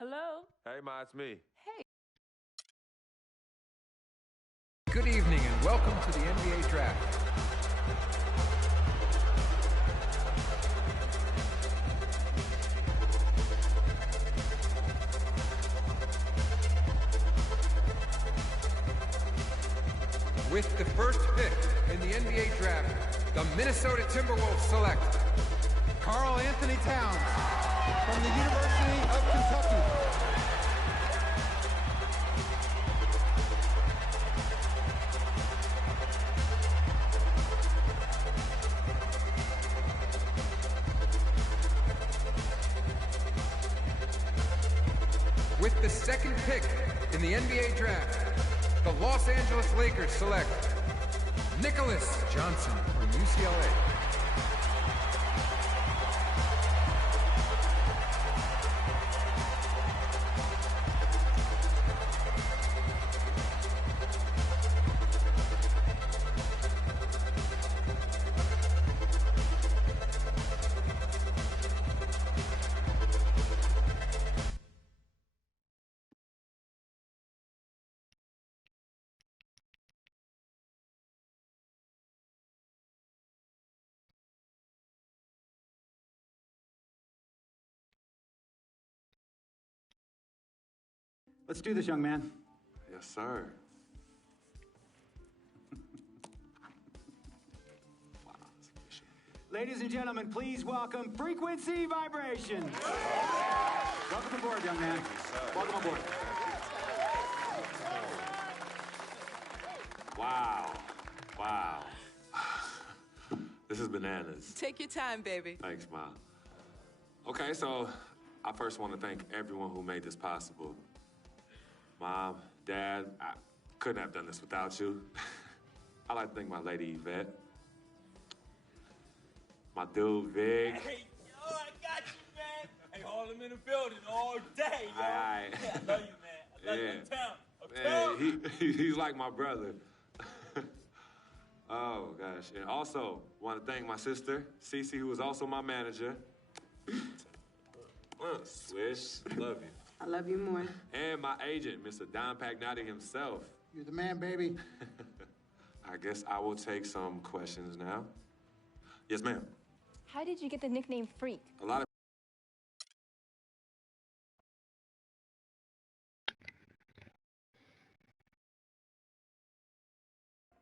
Hello? Hey, Ma, it's me. Hey. Good evening and welcome to the NBA Draft. With the first pick in the NBA Draft, the Minnesota Timberwolves select Karl Anthony Towns from the University of Kentucky. With the second pick in the NBA Draft, the Los Angeles Lakers select Nicholas Johnson from UCLA. Let's do this, young man. Yes, sir. Ladies and gentlemen, please welcome Frequency Vibration. Welcome aboard, young man. Welcome aboard. Wow. Wow. This is bananas. Take your time, baby. Thanks, Ma. Okay, so I first want to thank everyone who made this possible. Mom, Dad, I couldn't have done this without you. I'd like to thank my lady Yvette. My dude, Vig. Hey, yo, I got you, man. Hey, hold him in the building all day, yo. Aye. Yeah, I love you, man. I love you in town. Man, he's like my brother. Oh, gosh. And also, want to thank my sister, Cece, who is also my manager. Swish, love you. I love you more. And my agent, Mr. Don Pagnotti himself. You're the man, baby. I guess I will take some questions now. Yes, ma'am. How did you get the nickname Freak? A lot of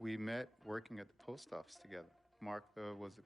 We met working at the post office together. Mark was the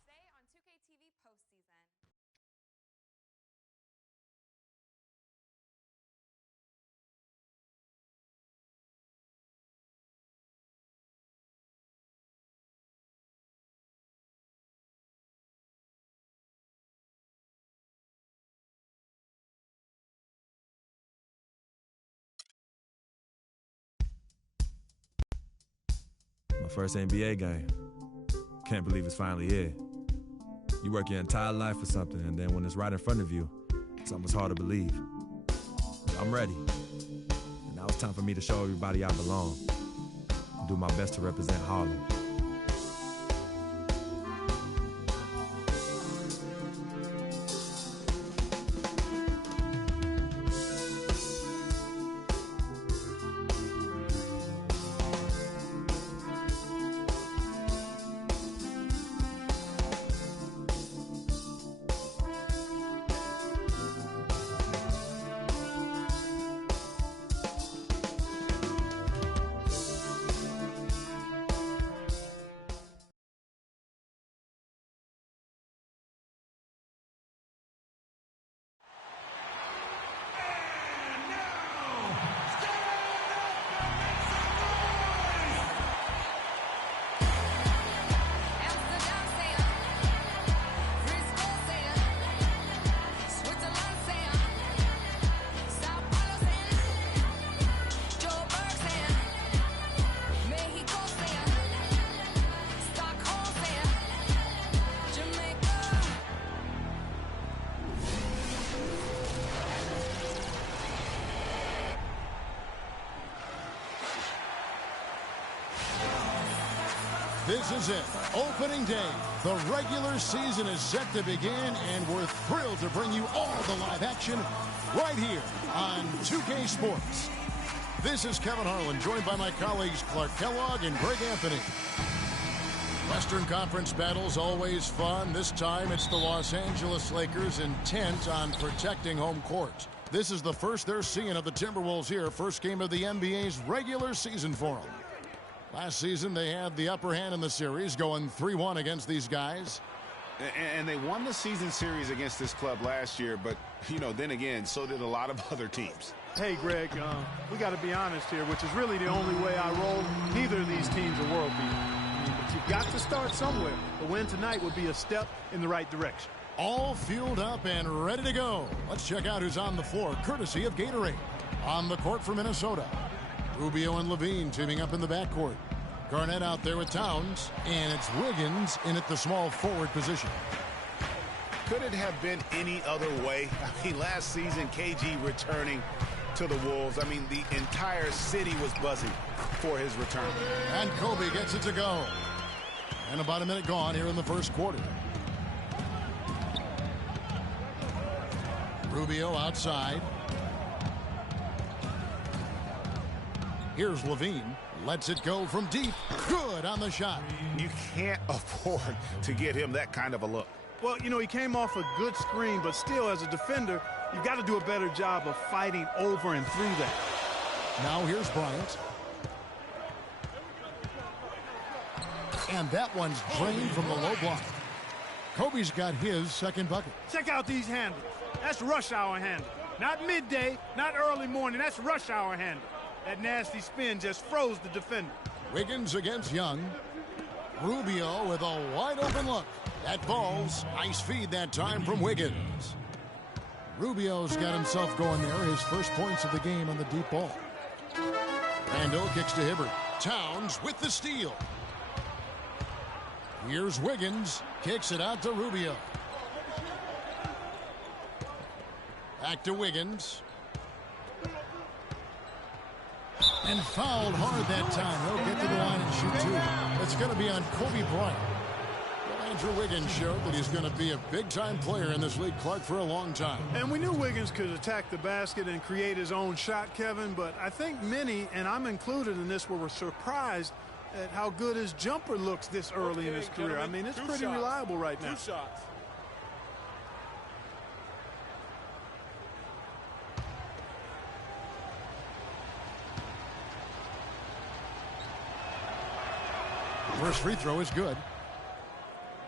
Today on 2K TV postseason. My first NBA game. Can't believe it's finally here. You work your entire life for something, and then when it's right in front of you, it's almost hard to believe. I'm ready. And now it's time for me to show everybody I belong. And do my best to represent Harlem. This is it. Opening day. The regular season is set to begin, and we're thrilled to bring you all the live action right here on 2K Sports. This is Kevin Harlan, joined by my colleagues Clark Kellogg and Greg Anthony. Western Conference battles always fun. This time it's the Los Angeles Lakers intent on protecting home court. This is the first they're seeing of the Timberwolves here. First game of the NBA's regular season for them. Last season, they had the upper hand in the series, going 3-1 against these guys. And they won the season series against this club last year, but, you know, then again, so did a lot of other teams. Hey, Greg, we got to be honest here, which is really the only way I roll. Neither of these teams are world beaters. But you've got to start somewhere. The win tonight would be a step in the right direction. All fueled up and ready to go. Let's check out who's on the floor, courtesy of Gatorade. On the court for Minnesota, Rubio and Levine teaming up in the backcourt. Garnett out there with Towns, and it's Wiggins in at the small forward position. Could it have been any other way? I mean, last season, KG returning to the Wolves. I mean, the entire city was buzzing for his return. And Kobe gets it to go. And about a minute gone here in the first quarter. Rubio outside. Here's Levine. Lets it go from deep. Good on the shot. You can't afford to get him that kind of a look. Well, you know, he came off a good screen, but still, as a defender, you've got to do a better job of fighting over and through that. Now here's Bryant. And that one's drained from the low block. Kobe's got his second bucket. Check out these handles. That's rush hour handle. Not midday, not early morning. That's rush hour handle. That nasty spin just froze the defender. Wiggins against Young. Rubio with a wide open look. That ball's nice feed that time from Wiggins. Rubio's got himself going there. His first points of the game on the deep ball. Randall kicks to Hibbert. Towns with the steal. Here's Wiggins. Kicks it out to Rubio. Back to Wiggins. And fouled hard that time. He'll get to the line and shoot two. It's going to be on Kobe Bryant. Well, Andrew Wiggins showed that he's going to be a big-time player in this league, Clark, for a long time. And we knew Wiggins could attack the basket and create his own shot, Kevin, but I think many, and I'm included in this, were surprised at how good his jumper looks this early in his career. I mean, it's pretty reliable right now. 2 shots. First free throw is good.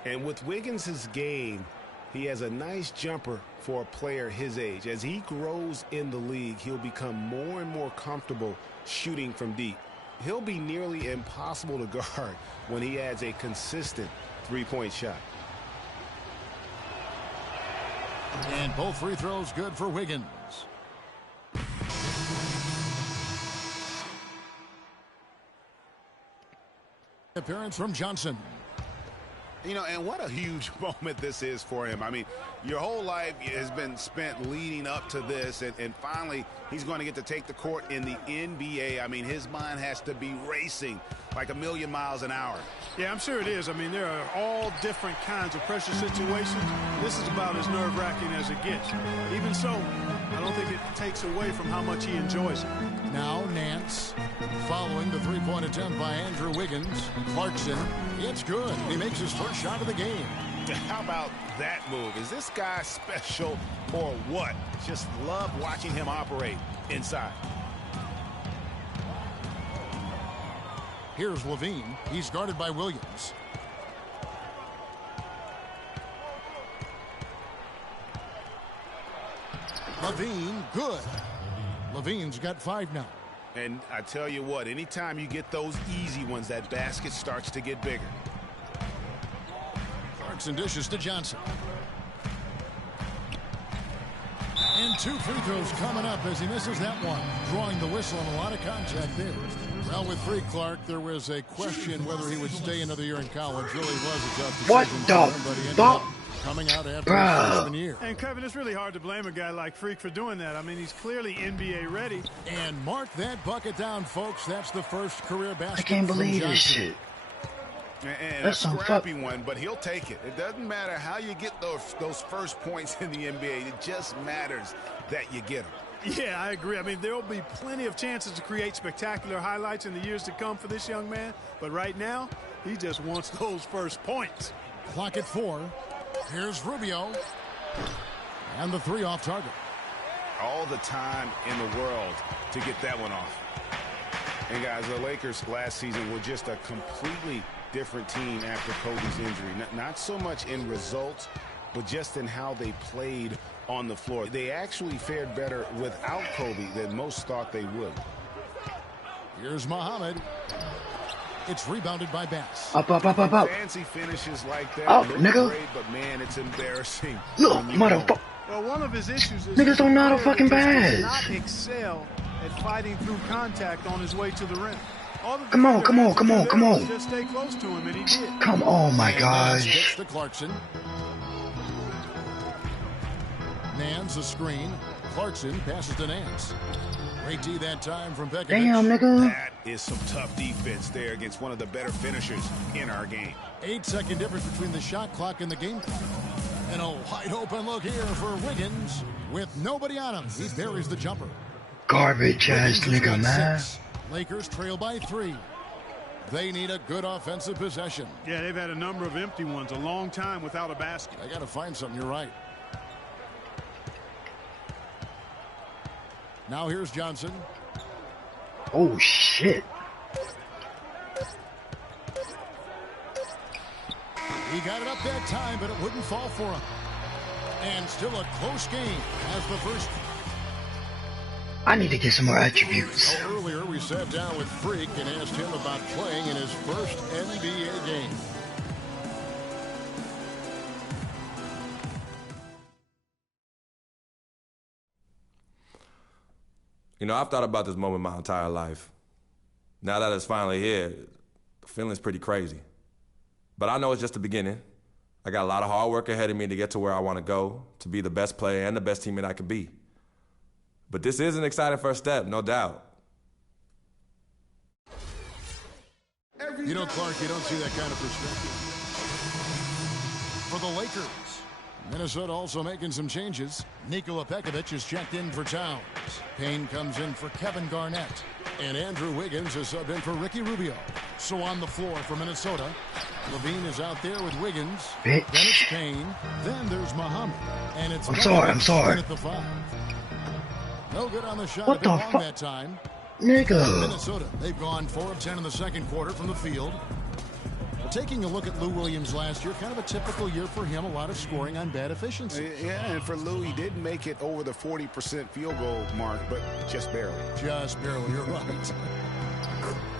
And with Wiggins' game, he has a nice jumper for a player his age. As he grows in the league, he'll become more and more comfortable shooting from deep. He'll be nearly impossible to guard when he adds a consistent three-point shot. And both free throws good for Wiggins. Appearance from Johnson. You know, and what a huge moment this is for him. I mean, your whole life has been spent leading up to this, and finally he's going to get to take the court in the NBA. I mean, his mind has to be racing like 1,000,000 miles an hour. Yeah, I'm sure it is. I mean, there are all different kinds of pressure situations. This is about as nerve-wracking as it gets. Even so, I don't think it takes away from how much he enjoys it. Now Nance following the three-point attempt by Andrew Wiggins. Clarkson, it's good. He makes his first shot of the game. How about that move? Is this guy special or what? Just love watching him operate inside. Here's Levine. He's guarded by Williams. Levine, good. Levine's got 5 now. And I tell you what, anytime you get those easy ones, that basket starts to get bigger. Clarkson dishes to Johnson. And 2 free throws coming up as he misses that one. Drawing the whistle and a lot of contact there. Well, with free Clark, there was a question whether he would stay another year in college. Really was a tough decision. What the but he ended fuck? up coming out after his freshman year. And Kevin, it's really hard to blame a guy like Freak for doing that. I mean, he's clearly NBA ready. And mark that bucket down, folks. That's the first career basket. I can't believe from this Johnson. shit. And That's a some scrappy one, but he'll take it. It doesn't matter how you get those first points in the NBA. It just matters that you get them. Yeah, I agree. I mean, there will be plenty of chances to create spectacular highlights in the years to come for this young man. But right now, he just wants those first points. Clock at 4. Here's Rubio. And the 3 off target. All the time in the world to get that one off. And guys, the Lakers last season were just a completely different team after Kobe's injury. Not so much in results, but just in how they played on the floor. They actually fared better without Kobe than most thought they would. Here's Muhammad. It's rebounded by Bass. Up. Fancy finishes like that. Up, look nigga. great, but man, it's embarrassing. Look, motherfucker. Well, one of his issues is Niggas don't know how to fucking does pass. not excel at fighting through contact on his way to the rim. All the Come on. Just stay close to him, and he did. Come on, my Nance gosh. gets to Clarkson. Nance a screen. Clarkson passes to Nance. Great D that time from Bekovic. Damn, nigga. That is some tough defense there against one of the better finishers in our game. 8-second difference between the shot clock and the game clock. And a wide open look here for Wiggins with nobody on him. He buries the jumper. Garbage ass Wiggins has nigga, got man. 6. Lakers trail by 3. They need a good offensive possession. Yeah, they've had a number of empty ones, a long time without a basket. They got to find something. You're right. Now here's Johnson. Oh, shit. He got it up that time, but it wouldn't fall for him. And still a close game as the first. I need to get some more attributes. Earlier, we sat down with Freak and asked him about playing in his first NBA game. You know, I've thought about this moment my entire life. Now that it's finally here, the feeling's pretty crazy. But I know it's just the beginning. I got a lot of hard work ahead of me to get to where I want to go, to be the best player and the best teammate I could be. But this is an exciting first step, no doubt. You know, Clark, you don't see that kind of perspective. For the Lakers, Minnesota also making some changes. Nikola Pekovic is checked in for Towns. Payne comes in for Kevin Garnett. And Andrew Wiggins is subbed in for Ricky Rubio. So on the floor for Minnesota, Levine is out there with Wiggins. Bitch. Then it's Payne. Then there's Muhammad. And it's I'm sorry. At the 5. No good on the shot. What the fuck? That time. Nigga. Minnesota, they've gone 4 of 10 in the second quarter from the field. Well, taking a look at Lou Williams last year, kind of a typical year for him, a lot of scoring on bad efficiency. Yeah, and for Lou, he did make it over the 40% field goal mark, but just barely. Just barely, you're right.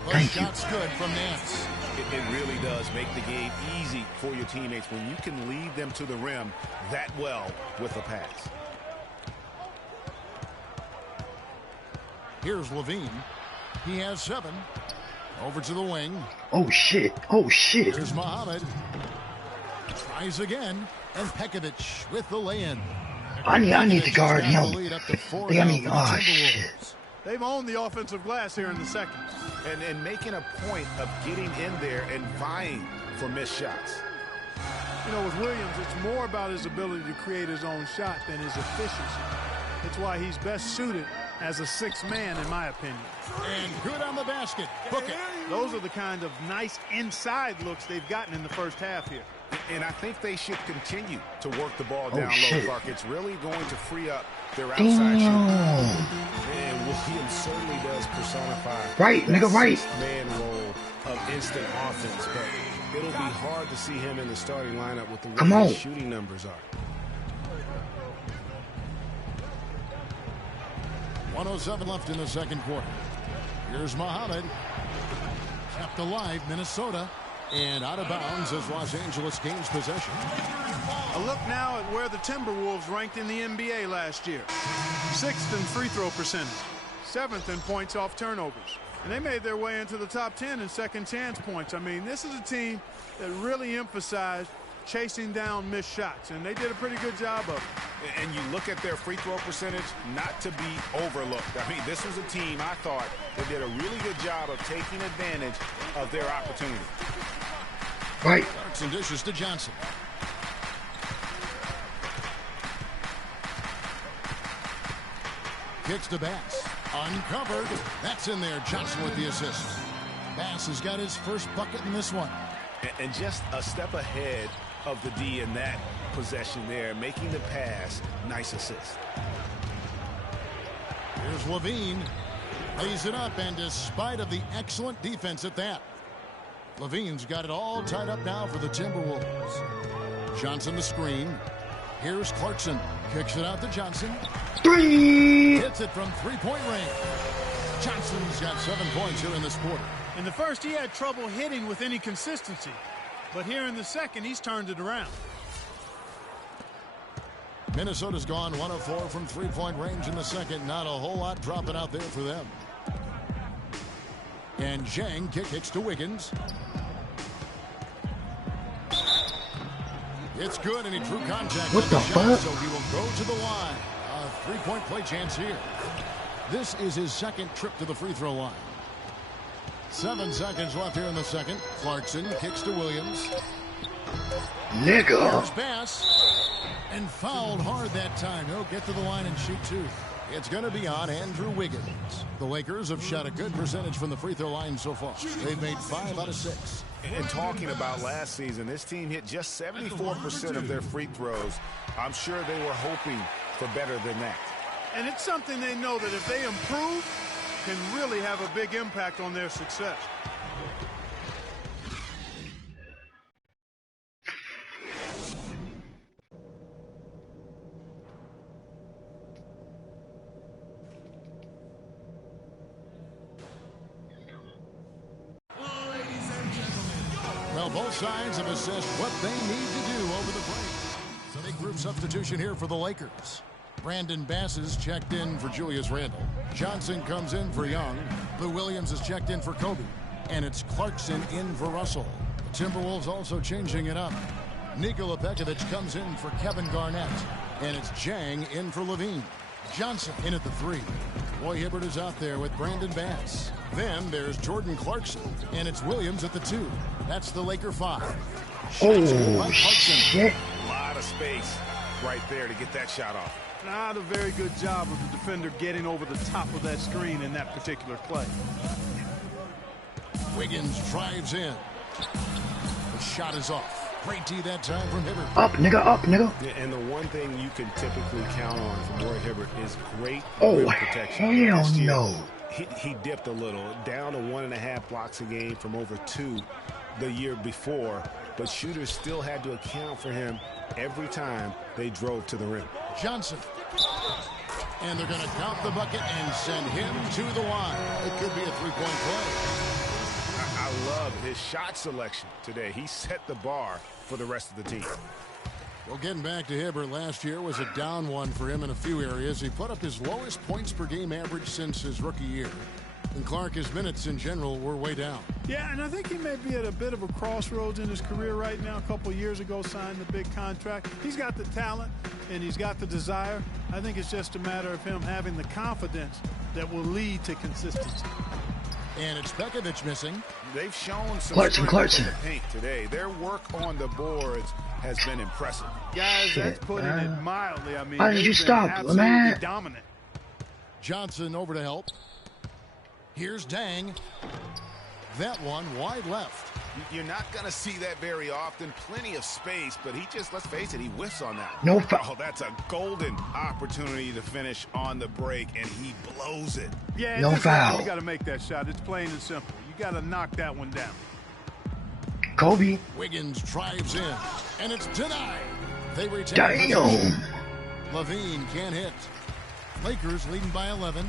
But shot's good from Nance. It really does make the game easy for your teammates when you can lead them to the rim that well with a pass. Here's Levine. He has 7. Over to the wing. Oh, shit. Oh, shit. Here's Muhammad. Tries again. And Pekovic with the lay-in. I need to guard him. Shit. They've owned the offensive glass here in the second. And making a point of getting in there and vying for missed shots. You know, with Williams, it's more about his ability to create his own shot than his efficiency. It's why he's best suited as a 6th man, in my opinion. And good on the basket. Book it. Those are the kind of nice inside looks they've gotten in the first half here. And I think they should continue to work the ball down low, Clark. It's really going to free up their outside shooting. And Williams certainly does personify that man role of instant offense. But it'll be hard to see him in the starting lineup with the way his shooting numbers are. 1:07 left in the second quarter. Here's Muhammad. Kept alive, Minnesota. And out of bounds as Los Angeles gains possession. A look now at where the Timberwolves ranked in the NBA last year. 6th in free throw percentage. 7th in points off turnovers. And they made their way into the top 10 in second chance points. I mean, this is a team that really emphasized chasing down missed shots, and they did a pretty good job of it. And you look at their free throw percentage, not to be overlooked. I mean, this was a team, I thought, that did a really good job of taking advantage of their opportunity. Right. Clarkson dishes to Johnson. Kicks to Bass. Uncovered. That's in there. Johnson with the assist. Bass has got his first bucket in this one. And just a step ahead of the D in that possession there, making the pass. Nice assist. Here's Levine. Lays it up, and despite of the excellent defense at that, Levine's got it all tied up now for the Timberwolves. Johnson the screen. Here's Clarkson. Kicks it out to Johnson. 3. Hits it from three-point range. Johnson's got 7 points here in this quarter. In the first, he had trouble hitting with any consistency. But here in the second, he's turned it around. Minnesota's gone 1 of 4 from three-point range in the second. Not a whole lot dropping out there for them. And Zhang kicks to Wiggins. It's good, and he drew contact. What the fuck? So he will go to the line. A three-point play chance here. This is his second trip to the free throw line. 7 seconds left here in the second. Clarkson kicks to Williams. Nigga. Here's Bass. And fouled hard that time. He'll get to the line and shoot 2. It's going to be on Andrew Wiggins. The Lakers have shot a good percentage from the free throw line so far. They've made 5 out of 6. And talking about last season, this team hit just 74% of their free throws. I'm sure they were hoping for better than that. And it's something they know that if they improve, can really have a big impact on their success. Well, both sides have assessed what they need to do over the break. So big group substitution here for the Lakers. Brandon Bass is checked in for Julius Randle. Johnson comes in for Young. Lou Williams is checked in for Kobe. And it's Clarkson in for Russell. The Timberwolves also changing it up. Nikola Pekovic comes in for Kevin Garnett. And it's Jang in for Levine. Johnson in at the 3. Roy Hibbert is out there with Brandon Bass. Then there's Jordan Clarkson. And it's Williams at the 2. That's the Laker 5. Oh, shit. A lot of space right there to get that shot off. Not a very good job of the defender getting over the top of that screen in that particular play. Wiggins drives in. The shot is off. Great D that time from Hibbert. Up, nigga, up, nigga. And the one thing you can typically count on from Roy Hibbert is great rim protection. Hell no. He dipped a little, down to 1.5 blocks a game from over 2 the year before, but shooters still had to account for him every time they drove to the rim. Johnson. And they're going to count the bucket and send him to the line. It could be a three-point play. I love his shot selection today. He set the bar for the rest of the team. Well, getting back to Hibbert, last year was a down one for him in a few areas. He put up his lowest points per game average since his rookie year. And Clark, his minutes in general were way down. Yeah, and I think he may be at a bit of a crossroads in his career right now. A couple years ago, signed the big contract. He's got the talent and he's got the desire. I think it's just a matter of him having the confidence that will lead to consistency. And it's Pekovic missing. They've shown some Clarkson. in the paint today. Their work on the boards has been impressive. Guys, that's putting it mildly. I mean, why did you stop, man? Dominant. Johnson over to help. Here's Dang. That one wide left. You're not going to see that very often. Plenty of space, but he just, let's face it, he whiffs on that. No foul. Oh, that's a golden opportunity to finish on the break, and he blows it. Yeah, no foul. You got to make that shot. It's plain and simple. You got to knock that one down. Kobe. Wiggins drives in, and it's denied. They retain. Damn. Levine can't hit. Lakers leading by 11.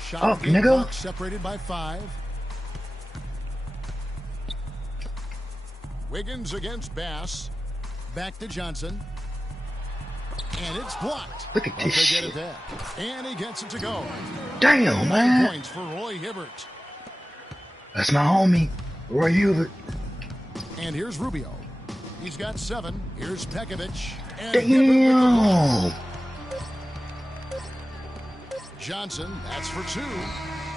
Shot up, nigga. Separated by 5. Wiggins against Bass. Back to Johnson. And it's blocked. Look at this shit. Get it back. And he gets it to go. Damn, man. 9 points for Roy Hibbert. That's my homie, Roy Hibbert. And here's Rubio. He's got 7. Here's Pekovic. And damn. Johnson, that's for 2.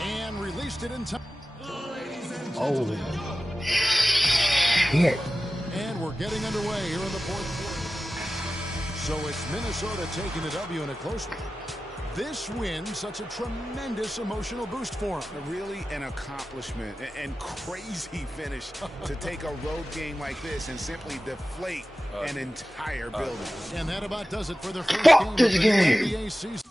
And released it in time. Oh. Shit. And we're getting underway here in the fourth quarter. So it's Minnesota taking the W in a close one. This win, such a tremendous emotional boost for them. Really an accomplishment and crazy finish to take a road game like this and simply deflate an entire building. And that about does it for their first game of the NBA season.